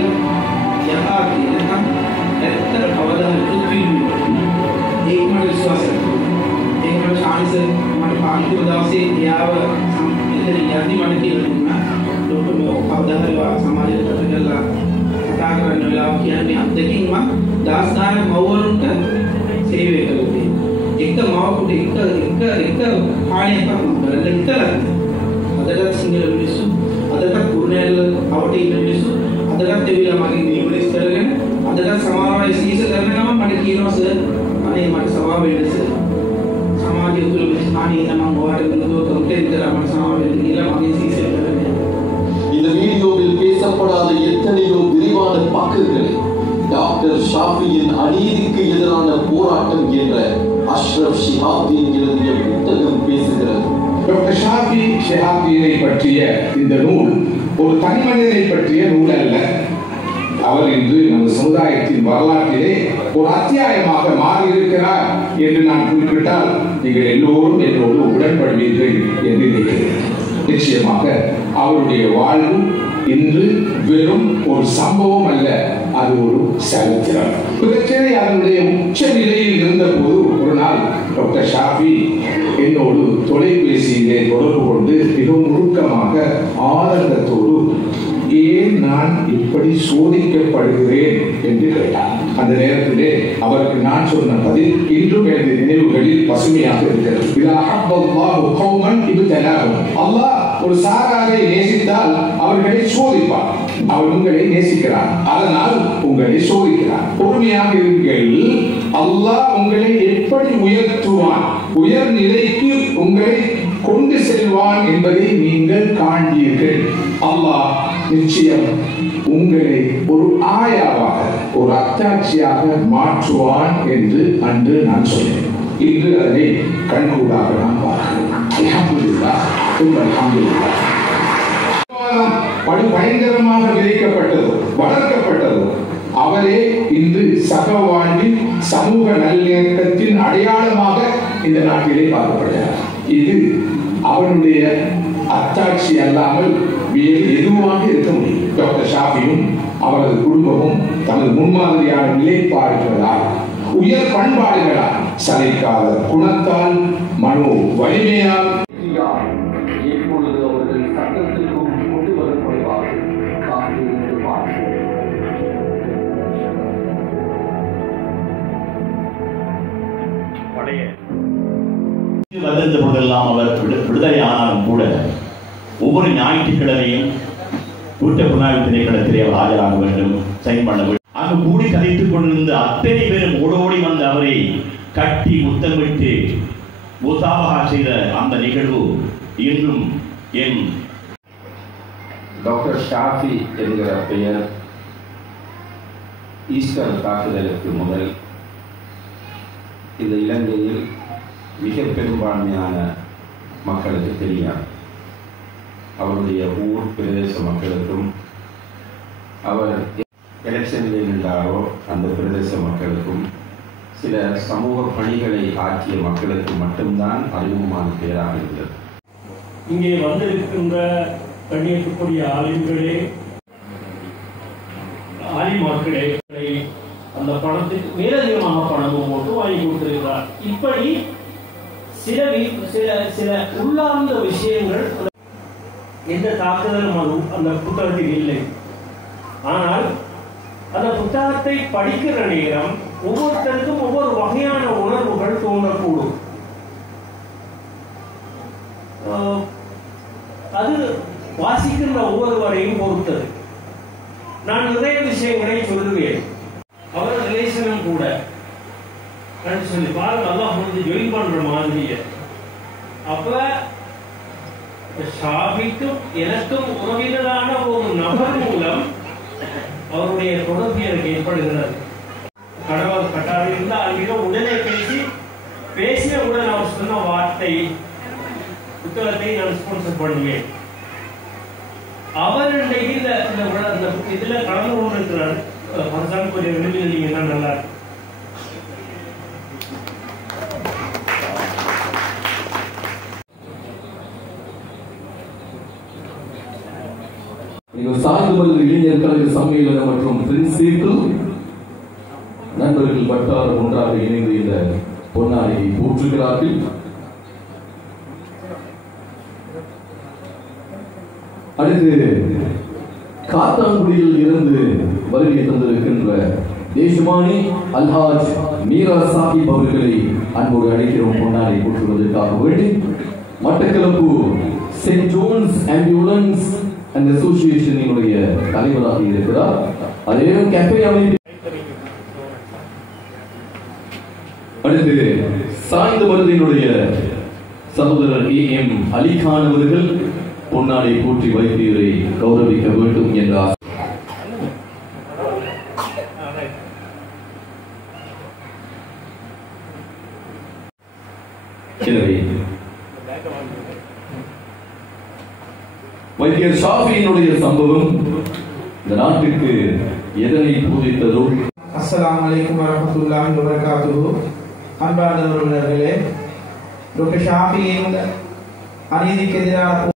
යථාර්ථය නැත්නම් ඇත්තට අවදාහරි කෘත්‍රිම ඒක මට විශ්වාසයි. ඒක මට ශානිස මට පාන්තිව දවසේ එයාව ඉතින් යද්දි මට කියලා දුන්නා. කියන්නේ අත්දැකීම දහස් ගානක් මව්වරුන්ට සේවය කළේ. එක මව්වකට එක හානියක් කරලා ඉතරක්. අදටත් සිංහල මිනිස්සු, අදටත් කුරුණෑගල අවට ඉන්න මිනිස්සු, අදටත් දෙවිලා මගෙන් නියුලිස් කරගෙන, අදටත් සමාවයි සීස කරනම මට කියනවා සර් අනේ මට සමාව වෙන්න සර්. සමාජය තුළ විස්හානිය තමයි ඔයාලට දුන්නොත් කම්ප්ලේන්ට් කරලා මට සමාව වෙන්න කියලා මගෙන් සීස කරගෙන. இந்த வீடியோவில் பேசப்படாத எத்தனையோ விரிவான பக்கங்களை டாக்டர் ஷாஃபியின் அநீதிக்கு எதிரான போராட்டம் என்ற அஷ்ரப் ஷிஹாப்தீன் எழுதிய புத்தகம் பேசுகிறது. டாக்டர் ஷிஹாப்தீனை பற்றிய இந்த நூல் ஒரு தனிமனிதனை பற்றிய நூல் அல்ல. அவர் இன்று நமது சமுதாயத்தின் வரலாற்றிலே ஒரு அத்தியாயமாக மாறியிருக்கிறார் என்று நான் குறிப்பிட்டால் நீங்கள் எல்லோரும் என்னோடு உடன்படுவீர்கள் என்று நினைக்கிறேன். நிச்சயமாக அவருடைய வாழ்வு இன்று வெறும் ஒரு சம்பவம் அல்ல, அது ஒரு சரித்திரம். பிரச்சனை அதனுடைய உச்ச நிலையில் இருந்த போது ஒரு நாள் டாக்டர் ஷாஃபி என்னோடு தொலைபேசியிலே தொடர்பு கொண்டு மிகவும் நுணுக்கமாக ஆதங்கத்தோடு ஏன் நான் இப்படி சோதிக்கப்படுகிறேன் என்று கேட்டார். அந்த நேரத்திலே அவருக்கு நான் சொன்ன பதில் இன்றும் எனது நினைவுகளில் பசுமையாக இருக்கிறது. அல்லாஹ் ஒரு சாராரை நேசித்தால் அவர்களை சோதிப்பார். அவர் உங்களை நேசிக்கிறார், அதனால் உங்களை சோதிக்கிறார். பொறுமையாக இருங்கள். அல்லாஹ் உங்களை எப்படி உயர்த்துவான், உயர் நிலைக்கு உங்களை கொண்டு செல்வான் என்பதை நீங்கள் காண்பீர்கள். அல்லாஹ் நிச்சயம் உங்களை ஒரு ஆயாவாக, ஒரு அத்தாட்சியாக மாற்றுவான் என்று அன்று நான் சொன்னேன். இன்று அதனை கண்கூடாக நான் பார்க்கிறேன். படு பயங்கரமாக விதைக்கப்பட்டது, வளர்க்கப்பட்டது. அவரே இன்று சக வாழ்வில் சமூக நல்லிணக்கத்தின் அடையாளமாக இந்த நாட்டிலே பார்க்கப்படுகிறார். இது அவனுடைய அத்தாட்சி அல்லாமல் வேறு எதுவாக இருக்க முடியும். டாக்டர் ஷாஃபியும் அவரது குடும்பமும் தனது முன்மாதிரியான நிலைப்பாடுகளால், உயர் பண்பாடுகளால், சளைக்காத குணத்தால், மனோ வலிமையால் எப்பொழுது அவர்கள் சட்டத்திற்கும் கொண்டு வரப்படுவார்கள். வந்திருந்த போதெல்லாம் அவர் விடுதலை ஆனாலும் கூட ஒவ்வொரு ஞாயிற்றுக்கிழமையும் கூட்ட புலனாய்வு திணைக்களத்திலே அவர் ஆஜராக வேண்டும், சைன் பண்ண வேண்டும். அங்கு கூடி கதைத்துக் கொண்டிருந்த அத்தனை பேரும் ஓடோடி வந்து அவரை கட்டி முத்தமிட்டு முசாபஹா செய்த அந்த நிகழ்வு இன்றும் என் டாக்டர் ஷாஃபி என்கிற பெயர் ஈஸ்டர் தாக்குதலுக்கு முதல் இந்த இலங்கையில் மிக பெரும்பான்மையான மக்களுக்கு தெரியாது. அவருடைய ஊர் பிரதேச மக்களுக்கும், அவர் எலெக்ஷனில் நின்றாரோ அந்த பிரதேச மக்களுக்கும், சில சமூக பணிகளை ஆற்றிய மக்களுக்கு மட்டும்தான் அறிமுகமான பெயராக இருந்தது. இங்கே வந்திருக்கின்ற கண்ணியத்துக்குரிய ஆலிம்களே, ஆலிமாக்களே அந்த பணத்துக்கு மேலதிகமாக பணமும் போட்டு வாங்கி கொடுத்திருக்கிறார். இப்படி சில சில உள்ளார்ந்த விஷயங்கள் எந்த தாக்குதலும் அந்த புத்தகத்தில் இல்லை. ஆனால் அந்த புத்தகத்தை படிக்கிற நேரம் ஒவ்வொருத்தருக்கும் ஒவ்வொரு வகையான உணர்வுகள் தோன்றக்கூடும். அது வாசிக்கின்ற ஒவ்வொருவரையும் பொறுத்தது. நான் நிறைய விஷயங்களை சொல்லுவேன். அவர் ரிலேஷனும் கூட சொல்லி பாருங்க, அல்லாஹ் வந்து ஜாயின் பண்ற மாதிரியே. அப்ப ஷாஃபிக்கும் எனக்கும் உறவினரான ஒரு நபர் மூலம் அவருடைய தொடர்பு எனக்கு ஏற்படுகிறது. கடவுள் கட்டாரி இருந்து அவரிடம் உடனே பேசிய உடன் அவர் சொன்ன வார்த்தை, புத்தகத்தை நான் ஸ்பான்சர் பண்ணுவேன். அவர் இன்றைக்கு இதுல கலந்து கொண்டிருக்கிறார். கொஞ்சம் விரும்பினீங்கன்னா நல்லா இருக்கு. சாய்ந்தமல்ல இளைஞர் கழக சம்மேளனம் மற்றும் பிரின்சிபிள் நண்பர்கள் வட்டாரம் ஒன்றாக இணைந்து இந்த பொன்னாரியை போற்றுகிறார்கள். அடுத்து காத்தாங்குடியில் இருந்து வருகை தந்திருக்கின்ற தேசமானி அல்ஹாஜ் மீரா சாஹிப் அவர்களை அன்போடு அழைக்கிறோம் பொன்னாடை போற்றுவதற்காக வேண்டி. Batticaloa Saint John's ambulance and அசோசியேஷனினுடைய தலைவராக இருக்கிறார். அதே கேஃபே அமைப்பு. அடுத்து சாய்ந்த மருதினுடைய சகோதரர் A.M. அலிகான் அவர்கள் பொன்னாடை போற்றி வைத்தியரை கௌரவிக்க வேண்டும் என்றார். எனவே வைத்தியர் ஷாஃபியினுடைய சம்பவம் இந்த நாட்டுக்கு எதனை பூஜித்ததோ. அஸ்ஸலாமு அலைக்கும் வரஹ்மத்துல்லாஹி வபரகாத்துஹு. அன்பார்ந்த உறவினர்களே, டாக்டர் ஷாஃபியின் அநீதிக்கு எதிரான